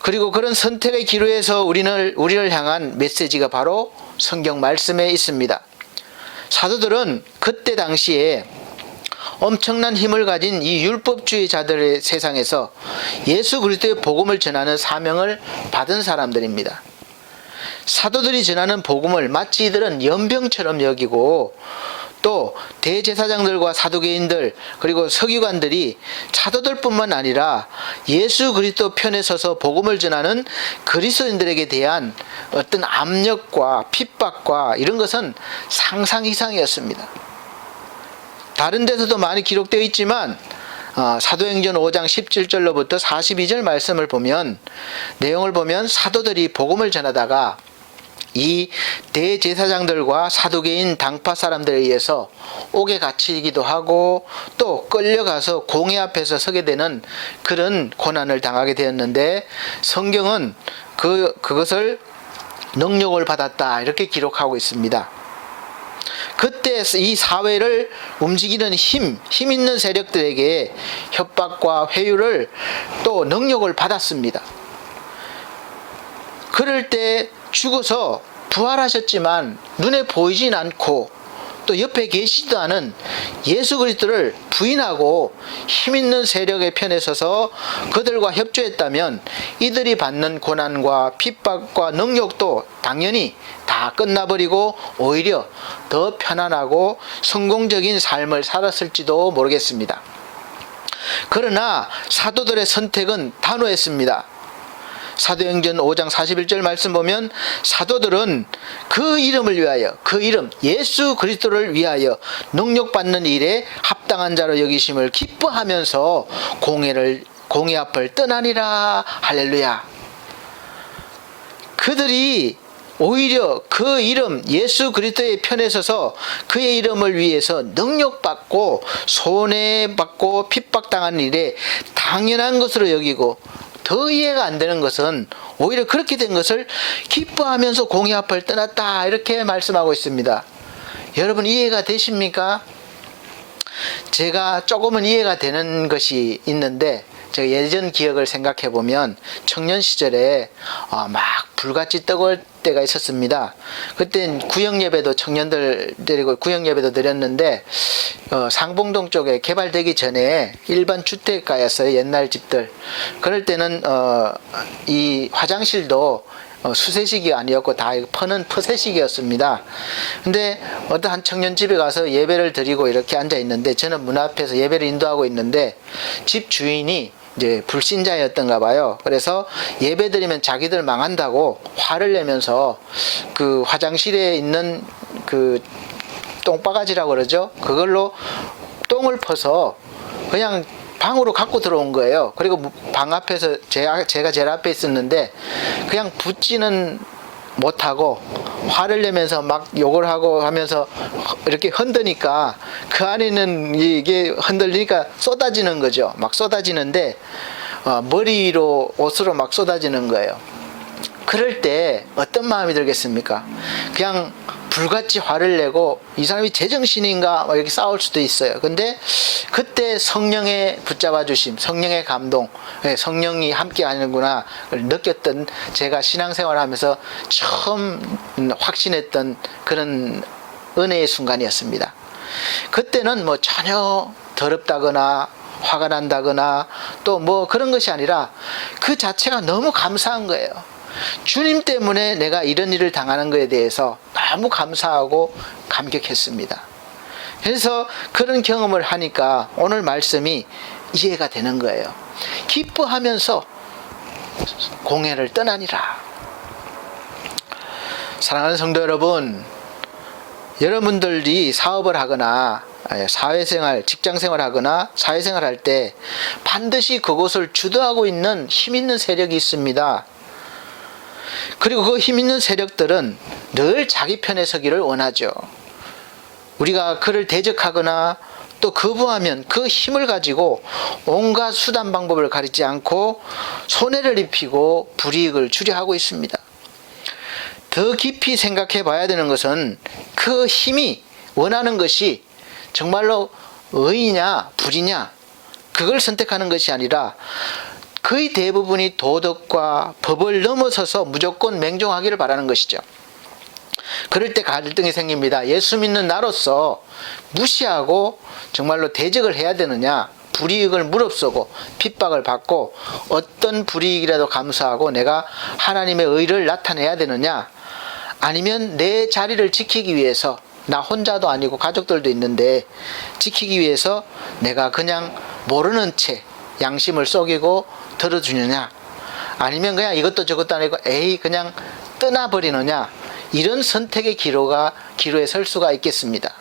그리고 그런 선택의 기로에서 우리를 향한 메시지가 바로 성경 말씀에 있습니다. 사도들은 그때 당시에 엄청난 힘을 가진 이 율법주의자들의 세상에서 예수 그리스도의 복음을 전하는 사명을 받은 사람들입니다. 사도들이 전하는 복음을 마치 이들은 연병처럼 여기고 또 대제사장들과 사두개인들 그리고 서기관들이 사도들뿐만 아니라 예수 그리스도 편에 서서 복음을 전하는 그리스도인들에게 대한 어떤 압력과 핍박과 이런 것은 상상 이상이었습니다. 다른 데서도 많이 기록되어 있지만 사도행전 5장 17절로부터 42절 말씀을 보면 내용을 보면 사도들이 복음을 전하다가 이 대제사장들과 사두개인 당파 사람들에 의해서 옥에 갇히기도 하고 또 끌려가서 공회 앞에서 서게 되는 그런 고난을 당하게 되었는데 성경은 그것을 능력을 받았다 이렇게 기록하고 있습니다. 그때 이 사회를 움직이는 힘 있는 세력들에게 협박과 회유를 또 능력을 받았습니다. 그럴 때 죽어서 부활하셨지만 눈에 보이진 않고 또 옆에 계시지도 않은 예수 그리스도를 부인하고 힘있는 세력의 편에 서서 그들과 협조했다면 이들이 받는 고난과 핍박과 능력도 당연히 다 끝나버리고 오히려 더 편안하고 성공적인 삶을 살았을지도 모르겠습니다. 그러나 사도들의 선택은 단호했습니다. 사도행전 5장 41절 말씀 보면 사도들은 그 이름을 위하여 그 이름 예수 그리스도를 위하여 능력받는 일에 합당한 자로 여기심을 기뻐하면서 공회 앞을 떠나니라. 할렐루야. 그들이 오히려 그 이름 예수 그리스도의 편에 서서 그의 이름을 위해서 능력받고 손해받고 핍박당하는 일에 당연한 것으로 여기고 더 이해가 안 되는 것은 오히려 그렇게 된 것을 기뻐하면서 공회 앞을 떠났다 이렇게 말씀하고 있습니다. 여러분 이해가 되십니까? 제가 조금은 이해가 되는 것이 있는데 제가 예전 기억을 생각해 보면 청년 시절에 막 불같이 뜨거울 때가 있었습니다. 그때 구역 예배도 청년들 데리고 구역 예배도 드렸는데 상봉동 쪽에 개발되기 전에 일반 주택가였어요. 옛날 집들. 그럴 때는 이 화장실도 수세식이 아니었고 다 퍼는 퍼세식이었습니다. 근데 어떤 한 청년 집에 가서 예배를 드리고 이렇게 앉아 있는데 저는 문 앞에서 예배를 인도하고 있는데 집 주인이 이제 불신자였던가 봐요. 그래서 예배 드리면 자기들 망한다고 화를 내면서 그 화장실에 있는 그 똥바가지라고 그러죠. 그걸로 똥을 퍼서 그냥 방으로 갖고 들어온 거예요. 그리고 방 앞에서 제가 제일 앞에 있었는데 그냥 붙지는 못하고 화를 내면서 막 욕을 하고 하면서 이렇게 흔드니까 그 안에는 이게 흔들리니까 쏟아지는 거죠. 막 쏟아지는데 머리로 옷으로 막 쏟아지는 거예요. 그럴 때 어떤 마음이 들겠습니까? 그냥 불같이 화를 내고 이 사람이 제정신인가 이렇게 싸울 수도 있어요. 근데 그때 성령의 붙잡아 주심, 성령의 감동, 성령이 함께 하는구나 느꼈던 제가 신앙생활 하면서 처음 확신했던 그런 은혜의 순간이었습니다. 그때는 뭐 전혀 더럽다거나 화가 난다거나 또 뭐 그런 것이 아니라 그 자체가 너무 감사한 거예요. 주님 때문에 내가 이런 일을 당하는 것에 대해서 너무 감사하고 감격했습니다. 그래서 그런 경험을 하니까 오늘 말씀이 이해가 되는 거예요. 기뻐하면서 공회를 떠나니라. 사랑하는 성도 여러분, 여러분들이 사업을 하거나 사회생활, 직장생활 하거나 사회생활 할 때 반드시 그곳을 주도하고 있는 힘 있는 세력이 있습니다. 그리고 그 힘 있는 세력들은 늘 자기 편에 서기를 원하죠. 우리가 그를 대적하거나 또 거부하면 그 힘을 가지고 온갖 수단 방법을 가리지 않고 손해를 입히고 불이익을 주려하고 있습니다. 더 깊이 생각해 봐야 되는 것은 그 힘이 원하는 것이 정말로 의냐 불이냐 그걸 선택하는 것이 아니라 거의 대부분이 도덕과 법을 넘어서서 무조건 맹종하기를 바라는 것이죠. 그럴 때 갈등이 생깁니다. 예수 믿는 나로서 무시하고 정말로 대적을 해야 되느냐, 불이익을 무릅쓰고 핍박을 받고 어떤 불이익이라도 감수하고 내가 하나님의 의를 나타내야 되느냐, 아니면 내 자리를 지키기 위해서 나 혼자도 아니고 가족들도 있는데 지키기 위해서 내가 그냥 모르는 채 양심을 속이고 들어주느냐, 아니면 그냥 이것도 저것도 아니고 그냥 떠나버리느냐, 이런 선택의 기로에 설 수가 있겠습니다.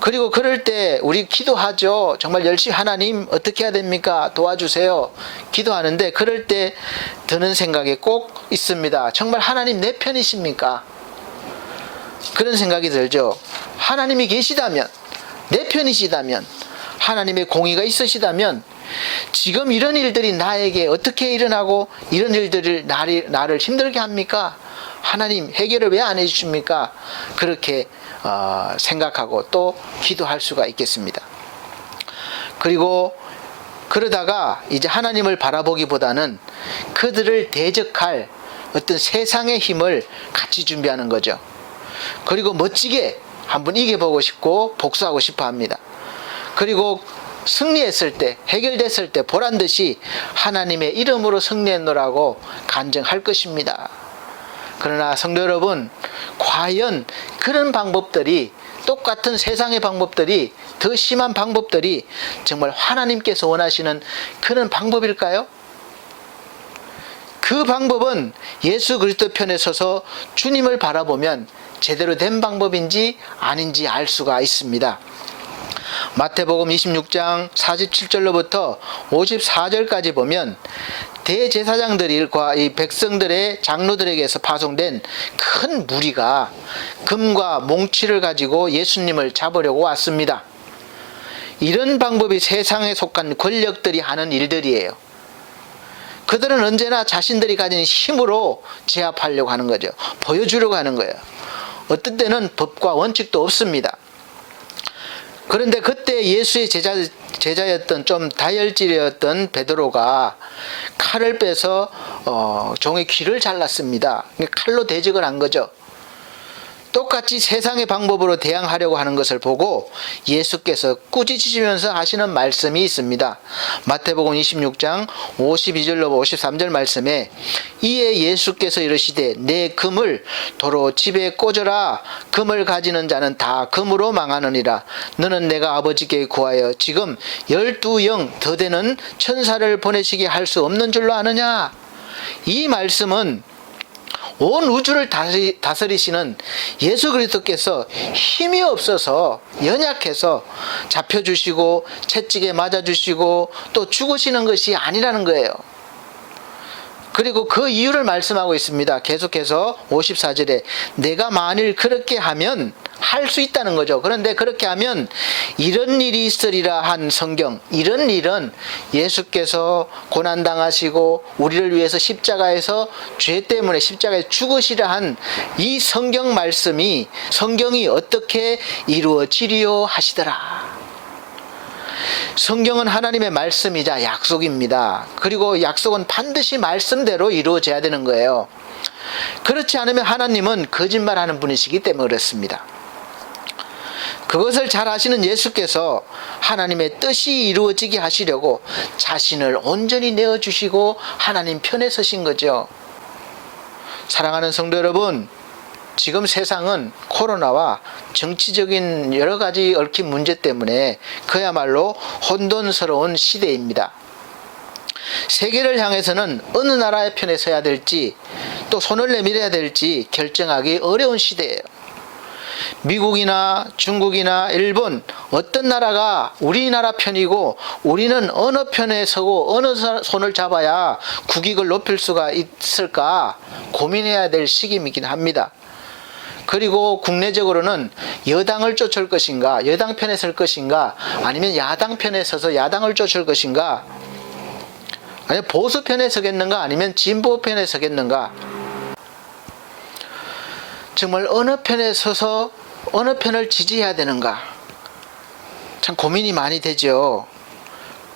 그리고 그럴 때 우리 기도하죠. 정말 열심히 하나님 어떻게 해야 됩니까? 도와주세요. 기도하는데 그럴 때 드는 생각이 꼭 있습니다. 정말 하나님 내 편이십니까? 그런 생각이 들죠. 하나님이 계시다면, 내 편이시다면, 하나님의 공의가 있으시다면 지금 이런 일들이 나에게 어떻게 일어나고 이런 일들을 나를 힘들게 합니까? 하나님 해결을 왜 안 해주십니까? 그렇게 생각하고 또 기도할 수가 있겠습니다. 그리고 그러다가 이제 하나님을 바라보기보다는 그들을 대적할 어떤 세상의 힘을 같이 준비하는 거죠. 그리고 멋지게 한번 이겨보고 싶고 복수하고 싶어 합니다. 그리고 승리했을 때, 해결됐을 때 보란듯이 하나님의 이름으로 승리했노라고 간증할 것입니다. 그러나 성도 여러분, 과연 그런 방법들이, 똑같은 세상의 방법들이, 더 심한 방법들이 정말 하나님께서 원하시는 그런 방법일까요? 그 방법은 예수 그리스도 편에 서서 주님을 바라보면 제대로 된 방법인지 아닌지 알 수가 있습니다. 마태복음 26장 47절로부터 54절까지 보면 대제사장들과 이 백성들의 장로들에게서 파송된 큰 무리가 금과 몽치를 가지고 예수님을 잡으려고 왔습니다. 이런 방법이 세상에 속한 권력들이 하는 일들이에요. 그들은 언제나 자신들이 가진 힘으로 제압하려고 하는 거죠. 보여주려고 하는 거예요. 어떤 때는 법과 원칙도 없습니다. 그런데 그때 예수의 제자였던 좀 다혈질이었던 베드로가 칼을 빼서 종의 귀를 잘랐습니다. 칼로 대적을 한 거죠. 똑같이 세상의 방법으로 대항하려고 하는 것을 보고 예수께서 꾸짖으시면서 하시는 말씀이 있습니다. 마태복음 26장 52절로 53절 말씀에 이에 예수께서 이르시되 내 금을 도로 집에 꽂으라. 금을 가지는 자는 다 금으로 망하느니라. 너는 내가 아버지께 구하여 지금 12영 더 되는 천사를 보내시게 할 수 없는 줄로 아느냐. 이 말씀은 온 우주를 다스리시는 예수 그리스도께서 힘이 없어서 연약해서 잡혀주시고 채찍에 맞아주시고 또 죽으시는 것이 아니라는 거예요. 그리고 그 이유를 말씀하고 있습니다. 계속해서 54절에 내가 만일 그렇게 하면 할 수 있다는 거죠. 그런데 그렇게 하면 이런 일이 있으리라 한 성경, 이런 일은 예수께서 고난당하시고 우리를 위해서 십자가에서 죄 때문에 십자가에 죽으시라 한 이 성경 말씀이, 성경이 어떻게 이루어지리요 하시더라. 성경은 하나님의 말씀이자 약속입니다. 그리고 약속은 반드시 말씀대로 이루어져야 되는 거예요. 그렇지 않으면 하나님은 거짓말하는 분이시기 때문에 그렇습니다. 그것을 잘 아시는 예수께서 하나님의 뜻이 이루어지게 하시려고 자신을 온전히 내어주시고 하나님 편에 서신 거죠. 사랑하는 성도 여러분, 지금 세상은 코로나와 정치적인 여러 가지 얽힌 문제 때문에 그야말로 혼돈스러운 시대입니다. 세계를 향해서는 어느 나라의 편에 서야 될지 또 손을 내밀어야 될지 결정하기 어려운 시대예요. 미국이나 중국이나 일본 어떤 나라가 우리나라 편이고 우리는 어느 편에 서고 어느 손을 잡아야 국익을 높일 수가 있을까 고민해야 될 시기이긴 합니다. 그리고 국내적으로는 여당을 쫓을 것인가, 여당 편에 설 것인가, 아니면 야당 편에 서서 야당을 쫓을 것인가, 아니면 보수 편에 서겠는가, 아니면 진보 편에 서겠는가. 정말 어느 편에 서서 어느 편을 지지해야 되는가, 참 고민이 많이 되죠.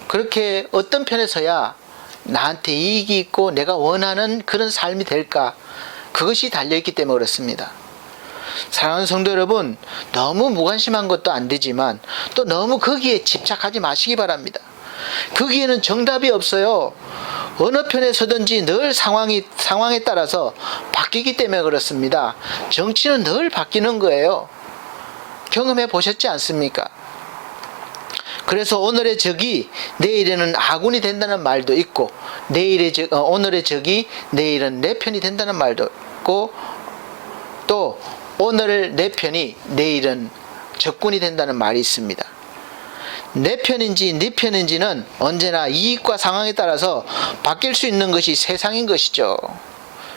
그렇게 어떤 편에 서야 나한테 이익이 있고 내가 원하는 그런 삶이 될까, 그것이 달려있기 때문에 그렇습니다. 사랑하는 성도 여러분, 너무 무관심한 것도 안 되지만 또 너무 거기에 집착하지 마시기 바랍니다. 거기에는 정답이 없어요. 어느 편에 서든지 늘 상황에 따라서 바뀌기 때문에 그렇습니다. 정치는 늘 바뀌는 거예요. 경험해 보셨지 않습니까? 그래서 오늘의 적이 내일에는 아군이 된다는 말도 있고, 오늘의 적이 내일은 내 편이 된다는 말도 있고, 또 오늘 내 편이 내일은 적군이 된다는 말이 있습니다. 내 편인지 네 편인지는 언제나 이익과 상황에 따라서 바뀔 수 있는 것이 세상인 것이죠.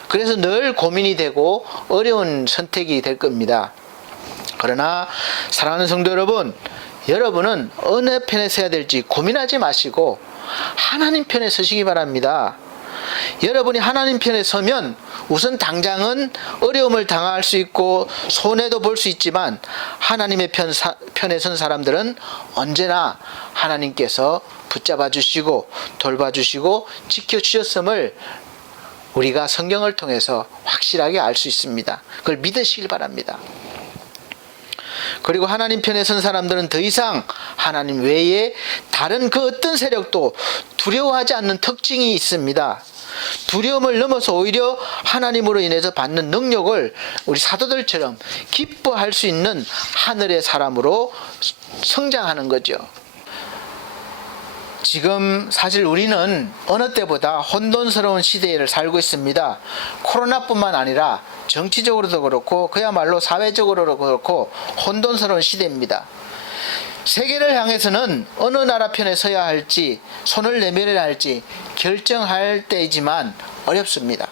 그래서 늘 고민이 되고 어려운 선택이 될 겁니다. 그러나 사랑하는 성도 여러분, 여러분은 어느 편에 서야 될지 고민하지 마시고 하나님 편에 서시기 바랍니다. 여러분이 하나님 편에 서면 우선 당장은 어려움을 당할 수 있고 손해도 볼 수 있지만, 하나님의 편에 선 사람들은 언제나 하나님께서 붙잡아 주시고 돌봐주시고 지켜주셨음을 우리가 성경을 통해서 확실하게 알 수 있습니다. 그걸 믿으시길 바랍니다. 그리고 하나님 편에 선 사람들은 더 이상 하나님 외에 다른 그 어떤 세력도 두려워하지 않는 특징이 있습니다. 두려움을 넘어서 오히려 하나님으로 인해서 받는 능력을 우리 사도들처럼 기뻐할 수 있는 하늘의 사람으로 성장하는 거죠. 지금 사실 우리는 어느 때보다 혼돈스러운 시대를 살고 있습니다. 코로나뿐만 아니라 정치적으로도 그렇고 그야말로 사회적으로도 그렇고 혼돈스러운 시대입니다. 세계를 향해서는 어느 나라 편에 서야 할지 손을 내밀어야 할지 결정할 때이지만 어렵습니다.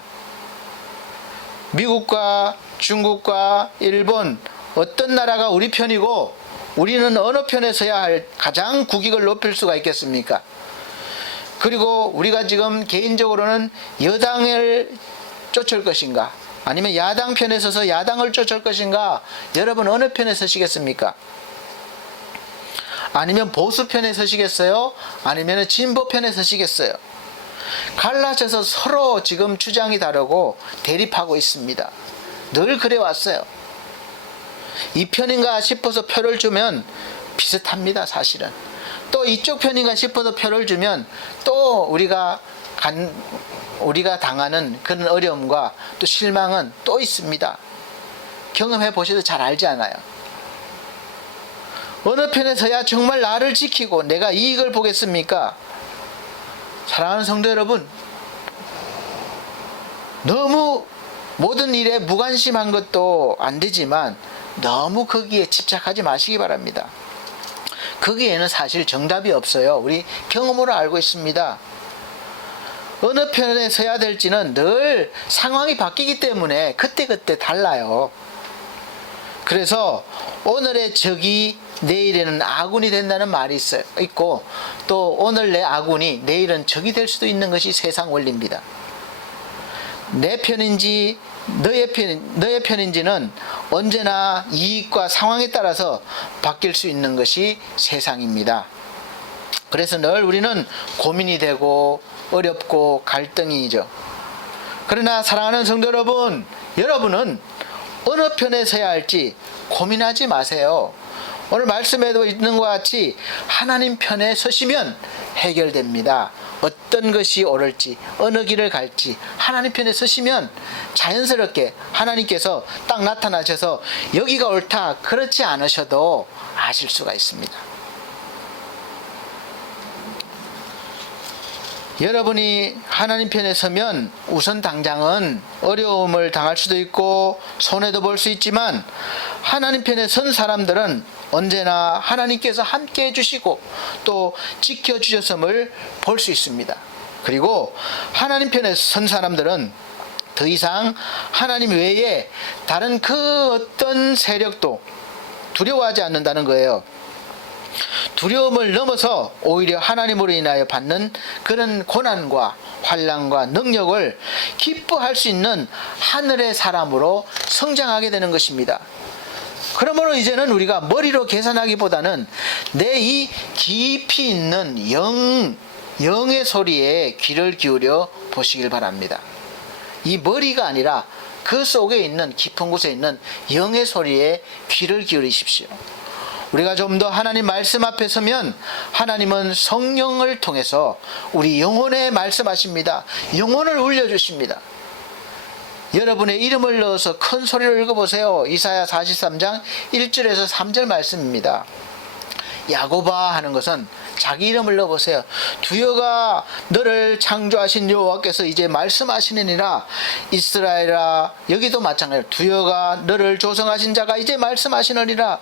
미국과 중국과 일본 어떤 나라가 우리 편이고 우리는 어느 편에 서야 할 가장 국익을 높일 수가 있겠습니까? 그리고 우리가 지금 개인적으로는 여당을 쫓을 것인가, 아니면 야당 편에 서서 야당을 쫓을 것인가, 여러분 어느 편에 서시겠습니까? 아니면 보수 편에 서시겠어요? 아니면 진보 편에 서시겠어요? 갈라져서 서로 지금 주장이 다르고 대립하고 있습니다. 늘 그래 왔어요. 이 편인가 싶어서 표를 주면 비슷합니다, 사실은. 또 이쪽 편인가 싶어서 표를 주면 또 우리가 당하는 그런 어려움과 또 실망은 또 있습니다. 경험해 보셔도 잘 알지 않아요? 어느 편에 서야 정말 나를 지키고 내가 이익을 보겠습니까? 사랑하는 성도 여러분, 너무 모든 일에 무관심한 것도 안 되지만 너무 거기에 집착하지 마시기 바랍니다. 거기에는 사실 정답이 없어요. 우리 경험으로 알고 있습니다. 어느 편에 서야 될지는 늘 상황이 바뀌기 때문에 그때그때 달라요. 그래서 오늘의 적이 내일에는 아군이 된다는 말이 있고, 또 오늘 내 아군이 내일은 적이 될 수도 있는 것이 세상 원리입니다. 내 편인지 너의 편인지는 언제나 이익과 상황에 따라서 바뀔 수 있는 것이 세상입니다. 그래서 늘 우리는 고민이 되고 어렵고 갈등이죠. 그러나 사랑하는 성도 여러분, 여러분은 어느 편에 서야 할지 고민하지 마세요. 오늘 말씀에도 있는 것 같이 하나님 편에 서시면 해결됩니다. 어떤 것이 옳을지 어느 길을 갈지 하나님 편에 서시면 자연스럽게 하나님께서 딱 나타나셔서 여기가 옳다 그렇지 않으셔도 아실 수가 있습니다. 여러분이 하나님 편에 서면 우선 당장은 어려움을 당할 수도 있고 손해도 볼 수 있지만 하나님 편에 선 사람들은 언제나 하나님께서 함께 해주시고 또 지켜주셨음을 볼 수 있습니다. 그리고 하나님 편에 선 사람들은 더 이상 하나님 외에 다른 그 어떤 세력도 두려워하지 않는다는 거예요. 두려움을 넘어서 오히려 하나님으로 인하여 받는 그런 고난과 환난과 능력을 기뻐할 수 있는 하늘의 사람으로 성장하게 되는 것입니다. 그러므로 이제는 우리가 머리로 계산하기보다는 내 이 깊이 있는 영의 소리에 귀를 기울여 보시길 바랍니다. 이 머리가 아니라 그 속에 있는 깊은 곳에 있는 영의 소리에 귀를 기울이십시오. 우리가 좀 더 하나님 말씀 앞에 서면 하나님은 성령을 통해서 우리 영혼에 말씀하십니다. 영혼을 울려주십니다. 여러분의 이름을 넣어서 큰 소리로 읽어보세요. 이사야 43장 1절에서 3절 말씀입니다. 야곱아 하는 것은 자기 이름을 넣어보세요. 두여가 너를 창조하신 여호와께서 이제 말씀하시느니라. 이스라엘아, 여기도 마찬가지로 두여가 너를 조성하신 자가 이제 말씀하시느니라.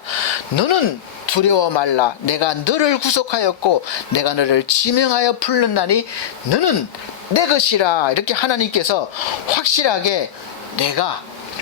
너는 두려워 말라. 내가 너를 구속하였고 내가 너를 지명하여 불렀나니 너는 내 것이라. 이렇게 하나님께서 확실하게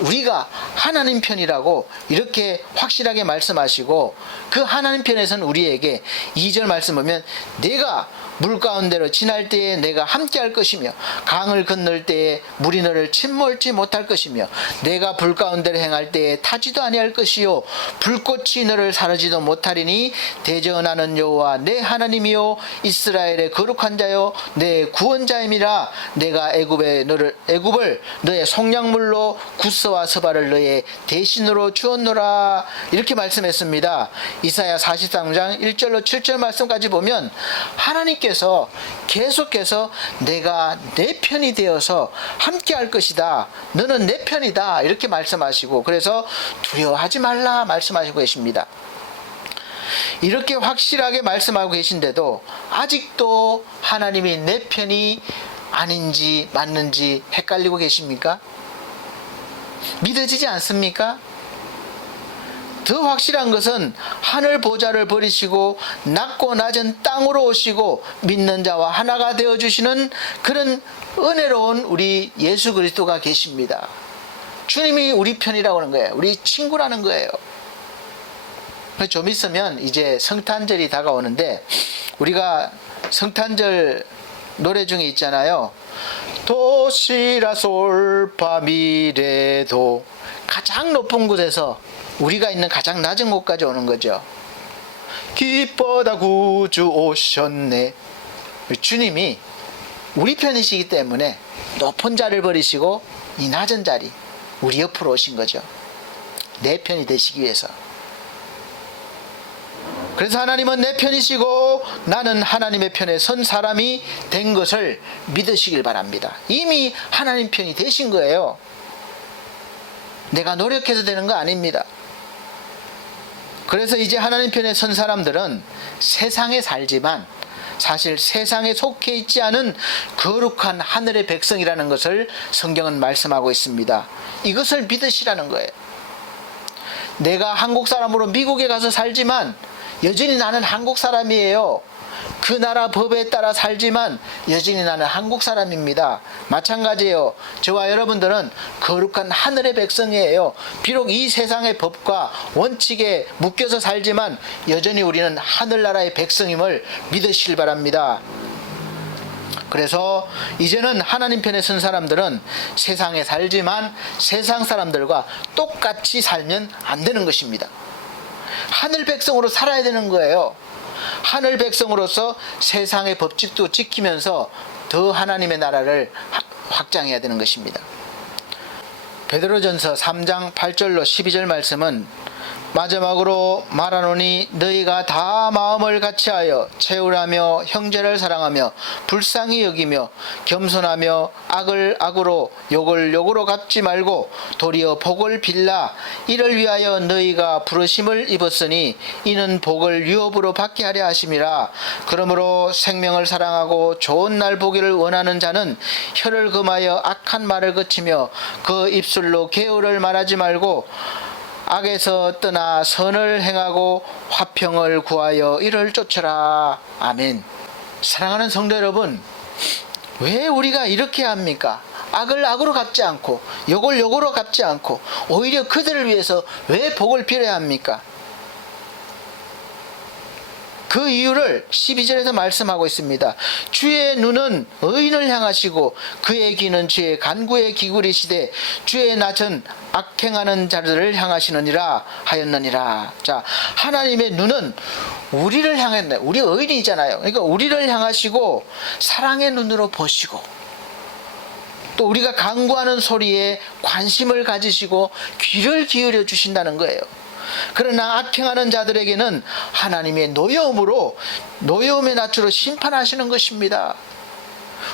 우리가 하나님 편이라고 이렇게 확실하게 말씀하시고, 그 하나님 편에서는 우리에게 2절 말씀 보면 내가 물 가운데로 지날 때에 내가 함께 할 것이며 강을 건널 때에 물이 너를 침몰지 못할 것이며 내가 불 가운데로 행할 때에 타지도 아니할 것이요 불꽃이 너를 사르지도 못하리니 대전하는 여호와 내 하나님이요 이스라엘의 거룩한 자요 내 구원자임이라. 내가 애굽을 너의 속량물로 구스와 스바를 너의 대신으로 주었노라. 이렇게 말씀했습니다. 이사야 43장 1절로 7절 말씀까지 보면 하나님께서 계속해서 내가 내 편이 되어서 함께 할 것이다. 너는 내 편이다. 이렇게 말씀하시고, 그래서 두려워하지 말라 말씀하시고 계십니다. 이렇게 확실하게 말씀하고 계신데도 아직도 하나님이 내 편이 아닌지 맞는지 헷갈리고 계십니까? 믿어지지 않습니까? 더 확실한 것은 하늘 보좌를 버리시고 낮고 낮은 땅으로 오시고 믿는 자와 하나가 되어주시는 그런 은혜로운 우리 예수 그리스도가 계십니다. 주님이 우리 편이라고 하는 거예요. 우리 친구라는 거예요. 좀 있으면 이제 성탄절이 다가오는데, 우리가 성탄절 노래 중에 있잖아요. 도시라 솔파 미래도. 가장 높은 곳에서 우리가 있는 가장 낮은 곳까지 오는 거죠. 기뻐다 구주 오셨네. 주님이 우리 편이시기 때문에 높은 자를 버리시고 이 낮은 자리 우리 옆으로 오신 거죠. 내 편이 되시기 위해서. 그래서 하나님은 내 편이시고 나는 하나님의 편에 선 사람이 된 것을 믿으시길 바랍니다. 이미 하나님 편이 되신 거예요. 내가 노력해서 되는 거 아닙니다. 그래서 이제 하나님 편에 선 사람들은 세상에 살지만 사실 세상에 속해 있지 않은 거룩한 하늘의 백성이라는 것을 성경은 말씀하고 있습니다. 이것을 믿으시라는 거예요. 내가 한국 사람으로 미국에 가서 살지만 여전히 나는 한국 사람이에요. 그 나라 법에 따라 살지만 여전히 나는 한국 사람입니다. 마찬가지예요. 저와 여러분들은 거룩한 하늘의 백성이에요. 비록 이 세상의 법과 원칙에 묶여서 살지만 여전히 우리는 하늘나라의 백성임을 믿으시길 바랍니다. 그래서 이제는 하나님 편에 선 사람들은 세상에 살지만 세상 사람들과 똑같이 살면 안 되는 것입니다. 하늘 백성으로 살아야 되는 거예요. 하늘 백성으로서 세상의 법칙도 지키면서 더 하나님의 나라를 확장해야 되는 것입니다. 베드로전서 3장 8절로 12절 말씀은 마지막으로 말하노니 너희가 다 마음을 같이하여 채우라며 형제를 사랑하며 불쌍히 여기며 겸손하며 악을 악으로 욕을 욕으로 갚지 말고 도리어 복을 빌라. 이를 위하여 너희가 부르심을 입었으니 이는 복을 유업으로 받게 하려 하심이라. 그러므로 생명을 사랑하고 좋은 날 보기를 원하는 자는 혀를 금하여 악한 말을 그치며 그 입술로 계율을 말하지 말고 악에서 떠나 선을 행하고 화평을 구하여 이를 쫓으라. 아멘. 사랑하는 성도 여러분, 왜 우리가 이렇게 합니까? 악을 악으로 갚지 않고 욕을 욕으로 갚지 않고 오히려 그들을 위해서 왜 복을 빌어야 합니까? 그 이유를 12절에서 말씀하고 있습니다. 주의 눈은 의인을 향하시고 그의 귀는 주의 간구에 기울이시되 주의 낯은 악행하는 자들을 향하시느니라 하였느니라. 자, 하나님의 눈은 우리를 향했네. 우리 의인이잖아요. 그러니까 우리를 향하시고 사랑의 눈으로 보시고 또 우리가 간구하는 소리에 관심을 가지시고 귀를 기울여 주신다는 거예요. 그러나 악행하는 자들에게는 하나님의 노여움의 낯으로 심판하시는 것입니다.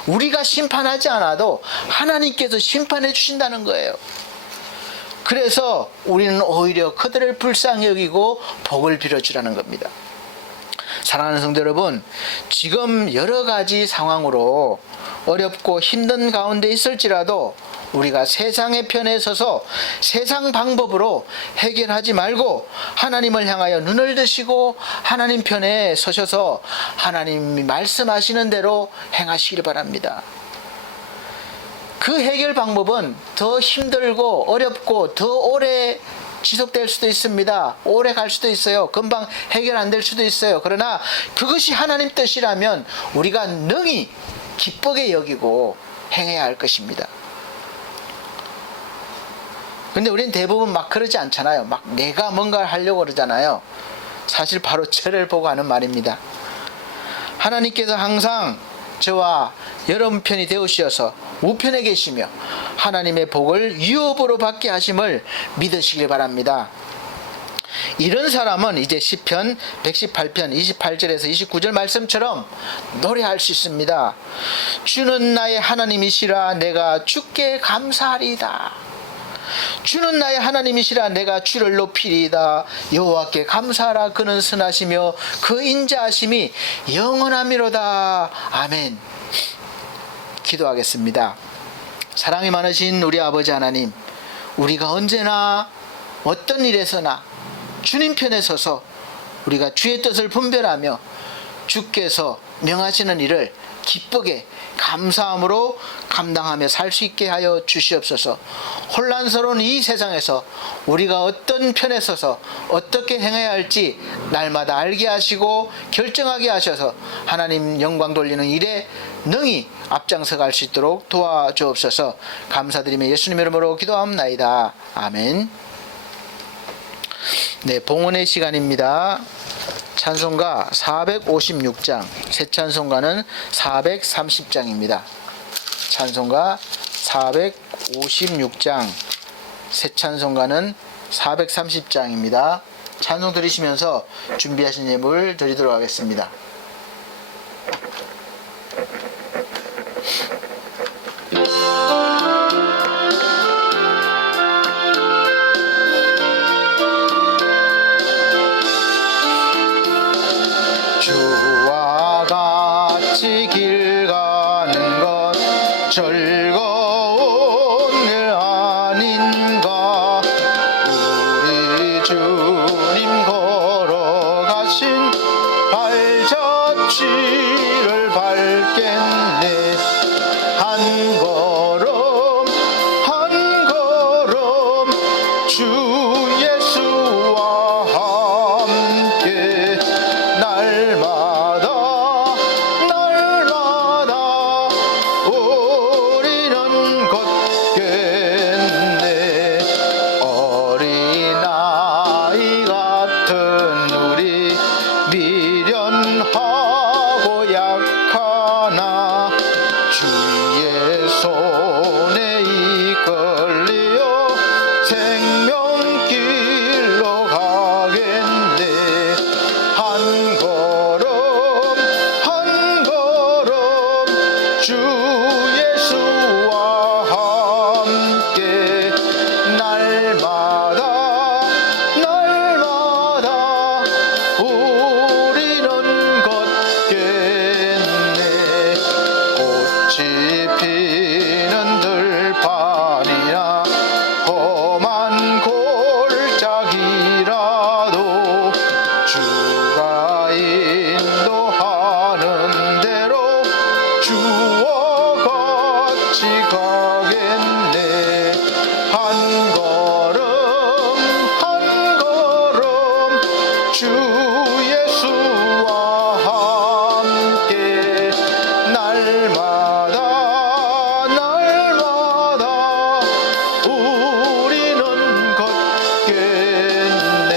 우리가 심판하지 않아도 하나님께서 심판해 주신다는 거예요. 그래서 우리는 오히려 그들을 불쌍히 여기고 복을 빌어주라는 겁니다. 사랑하는 성도 여러분, 지금 여러 가지 상황으로 어렵고 힘든 가운데 있을지라도 우리가 세상의 편에 서서 세상 방법으로 해결하지 말고 하나님을 향하여 눈을 드시고 하나님 편에 서셔서 하나님이 말씀하시는 대로 행하시길 바랍니다. 그 해결 방법은 더 힘들고 어렵고 더 오래 지속될 수도 있습니다. 오래 갈 수도 있어요. 금방 해결 안 될 수도 있어요. 그러나 그것이 하나님 뜻이라면 우리가 능히 기쁘게 여기고 행해야 할 것입니다. 근데 우리는 대부분 막 그러지 않잖아요. 막 내가 뭔가를 하려고 그러잖아요. 사실 바로 저를 보고 하는 말입니다. 하나님께서 항상 저와 여러분 편이 되으시어서 우편에 계시며 하나님의 복을 유업으로 받게 하심을 믿으시길 바랍니다. 이런 사람은 이제 시편 118편 28절에서 29절 말씀처럼 노래할 수 있습니다. 주는 나의 하나님이시라 내가 주께 감사하리이다. 주는 나의 하나님이시라 내가 주를 높이리이다. 여호와께 감사하라. 그는 선하시며 그 인자하심이 영원하미로다. 아멘. 기도하겠습니다. 사랑이 많으신 우리 아버지 하나님, 우리가 언제나 어떤 일에서나 주님 편에 서서 우리가 주의 뜻을 분별하며 주께서 명하시는 일을 기쁘게 감사함으로 감당하며 살 수 있게 하여 주시옵소서. 혼란스러운 이 세상에서 우리가 어떤 편에 서서 어떻게 행해야 할지 날마다 알게 하시고 결정하게 하셔서 하나님 영광 돌리는 일에 능히 앞장서 갈 수 있도록 도와주옵소서. 감사드리며 예수님 이름으로 기도합나이다. 아멘. 네, 봉헌의 시간입니다. 찬송가 456장, 새 찬송가는 430장입니다. 찬송가 456장, 새 찬송가는 430장입니다. 찬송 들으시면서 준비하신 예물 드리도록 하겠습니다. 주와 같이 길 가는 것 즐거운 일 아닌가. 우리 주님 걸어가신 발자취를 밟겠네. 한 걸음 한 걸음 주 예수와 함께 날마다 우리는 걷겠네. 어린아이 같은 우리 미련하고 약하나 주의 손에 이끌려 생명길로 가 씹히는 들판이나 험한 골짜기라도 주가 인도하는 대로 주와 같이 가겠네. 한 걸음 한 걸음 주 예수와 함께 날마다 날마다 우리는 걷겠네.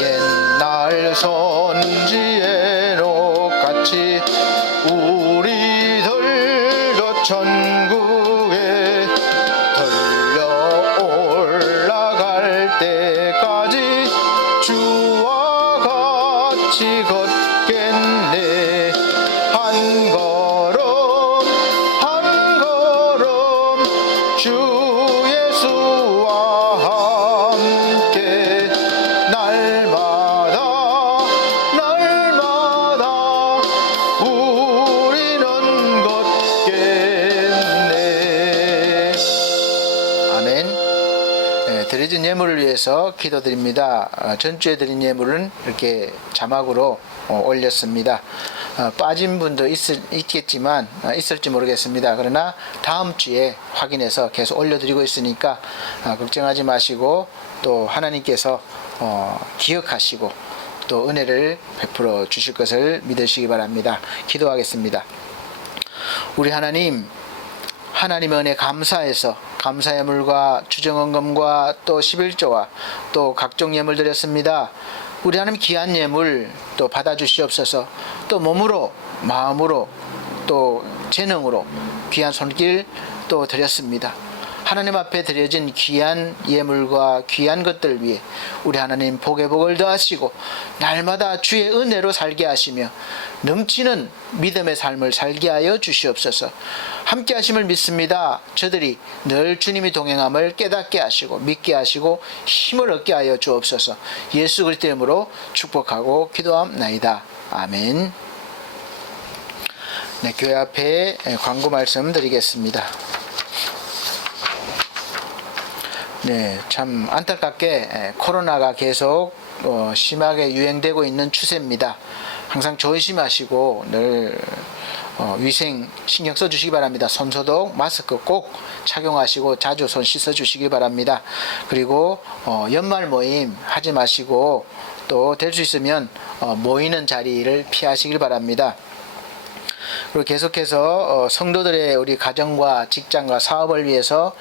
옛날 선지의 녹같이 우리들도 천국에 들려 올라갈 때까지 주와 같이 걷겠네. 한 걸음 한 걸음 주 예수와 함께 날마다 날마다 우리는 걷겠네. 아멘. 드려진 예물을 위해서 기도드립니다. 전주에 드린 예물은 이렇게 자막으로 올렸습니다. 빠진 분도 있겠지만 있을지 모르겠습니다. 그러나 다음 주에 확인해서 계속 올려드리고 있으니까 걱정하지 마시고 또 하나님께서 기억하시고 또 은혜를 베풀어 주실 것을 믿으시기 바랍니다. 기도하겠습니다. 우리 하나님, 하나님의 은혜 감사해서 감사 예물과 주정헌금과 또 11조와 또 각종 예물 드렸습니다. 우리 하나님 귀한 예물 또 받아주시옵소서. 또 몸으로 마음으로 또 재능으로 귀한 손길 또 드렸습니다. 하나님 앞에 드려진 귀한 예물과 귀한 것들 위해 우리 하나님 복에 복을 더하시고 날마다 주의 은혜로 살게 하시며 넘치는 믿음의 삶을 살게 하여 주시옵소서. 함께 하심을 믿습니다. 저들이 늘 주님이 동행함을 깨닫게 하시고 믿게 하시고 힘을 얻게 하여 주옵소서. 예수 그리스도 이름으로 축복하고 기도함나이다. 아멘. 네, 교회 앞에 광고 말씀 드리겠습니다. 네, 참 안타깝게 코로나가 계속 심하게 유행되고 있는 추세입니다. 항상 조심하시고 늘 위생 신경 써주시기 바랍니다. 손소독, 마스크 꼭 착용하시고 자주 손 씻어주시기 바랍니다. 그리고 연말 모임 하지 마시고 또 될 수 있으면 모이는 자리를 피하시길 바랍니다. 그리고 계속해서 성도들의 우리 가정과 직장과 사업을 위해서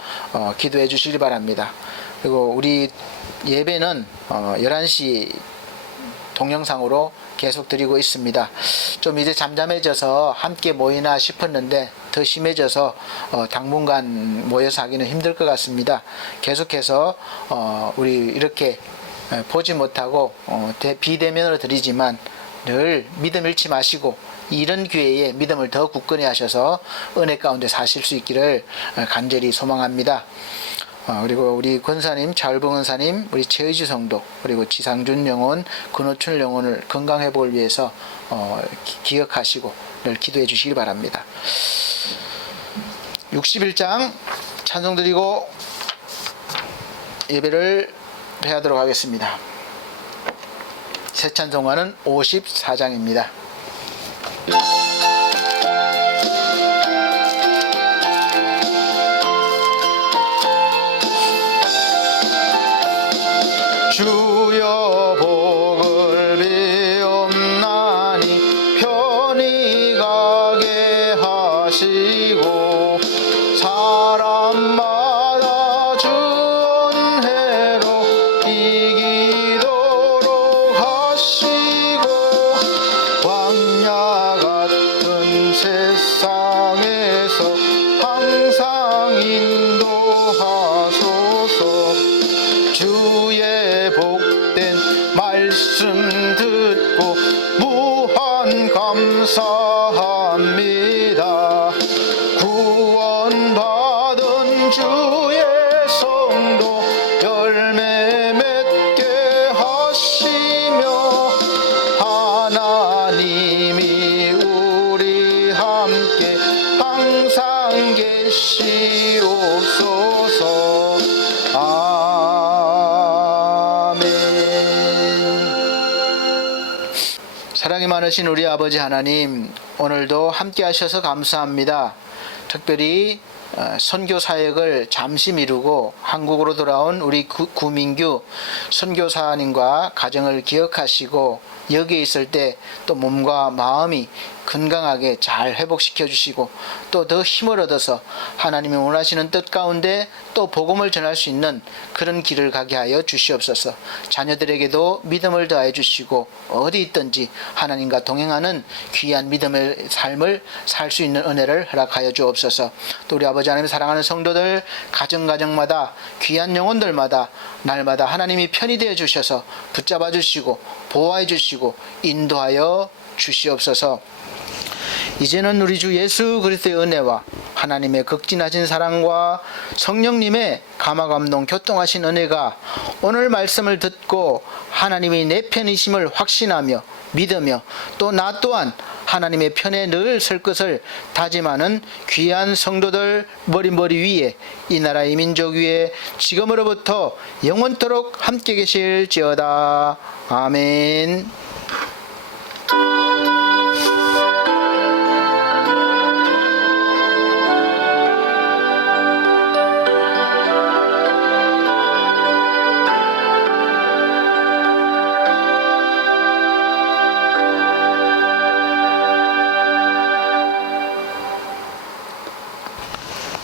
기도해 주시기 바랍니다. 그리고 우리 예배는 11시 동영상으로 계속 드리고 있습니다. 좀 이제 잠잠해져서 함께 모이나 싶었는데 더 심해져서 당분간 모여서 하기는 힘들 것 같습니다. 계속해서 우리 이렇게 보지 못하고 비대면으로 드리지만 늘 믿음 잃지 마시고 이런 기회에 믿음을 더 굳건히 하셔서 은혜 가운데 사실 수 있기를 간절히 소망합니다. 그리고 우리 권사님, 자율봉 원사님, 우리 최의주 성도, 그리고 지상준 영혼, 근호춘 영혼을 건강회복을 위해서 기억하시고 늘 기도해 주시기 바랍니다. 61장 찬송 드리고 예배를 회하도록 하겠습니다. 새 찬송가는 54장입니다. 주여 복을 비옵나니 편히 가게 하시고 사람마다 주 은혜로 이기도록 하시고 광야 같은 세상에서 항상 인도하소서. 주의 복된 말씀 듣고 무한 감사합니다. 구원받은 주의 성도 열매 맺게 하시며 하나님이 우리 함께 항상 계시옵소서. 아멘. 사랑이 많으신 우리 아버지 하나님, 오늘도 함께 하셔서 감사합니다. 특별히 선교 사역을 잠시 미루고 한국으로 돌아온 우리 구민규 선교사님과 가정을 기억하시고 여기에 있을 때 또 몸과 마음이 건강하게 잘 회복시켜 주시고 또 더 힘을 얻어서 하나님이 원하시는 뜻 가운데 또 복음을 전할 수 있는 그런 길을 가게 하여 주시옵소서. 자녀들에게도 믿음을 더하여 주시고 어디 있든지 하나님과 동행하는 귀한 믿음의 삶을 살 수 있는 은혜를 허락하여 주옵소서. 또 우리 아버지 하나님 사랑하는 성도들 가정마다 귀한 영혼들마다 날마다 하나님이 편히 되어 주셔서 붙잡아 주시고 보호해 주시고 인도하여 주시옵소서. 이제는 우리 주 예수 그리스도의 은혜와 하나님의 극진하신 사랑과 성령님의 감화감동 교통하신 은혜가 오늘 말씀을 듣고 하나님이 내 편이심을 확신하며 믿으며 또 나 또한 하나님의 편에 늘 설 것을 다짐하는 귀한 성도들 머리 위에 이 나라 이 민족 위에 지금으로부터 영원토록 함께 계실지어다. 아멘.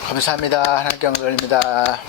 감사합니다. 하나님께 영광 돌립니다.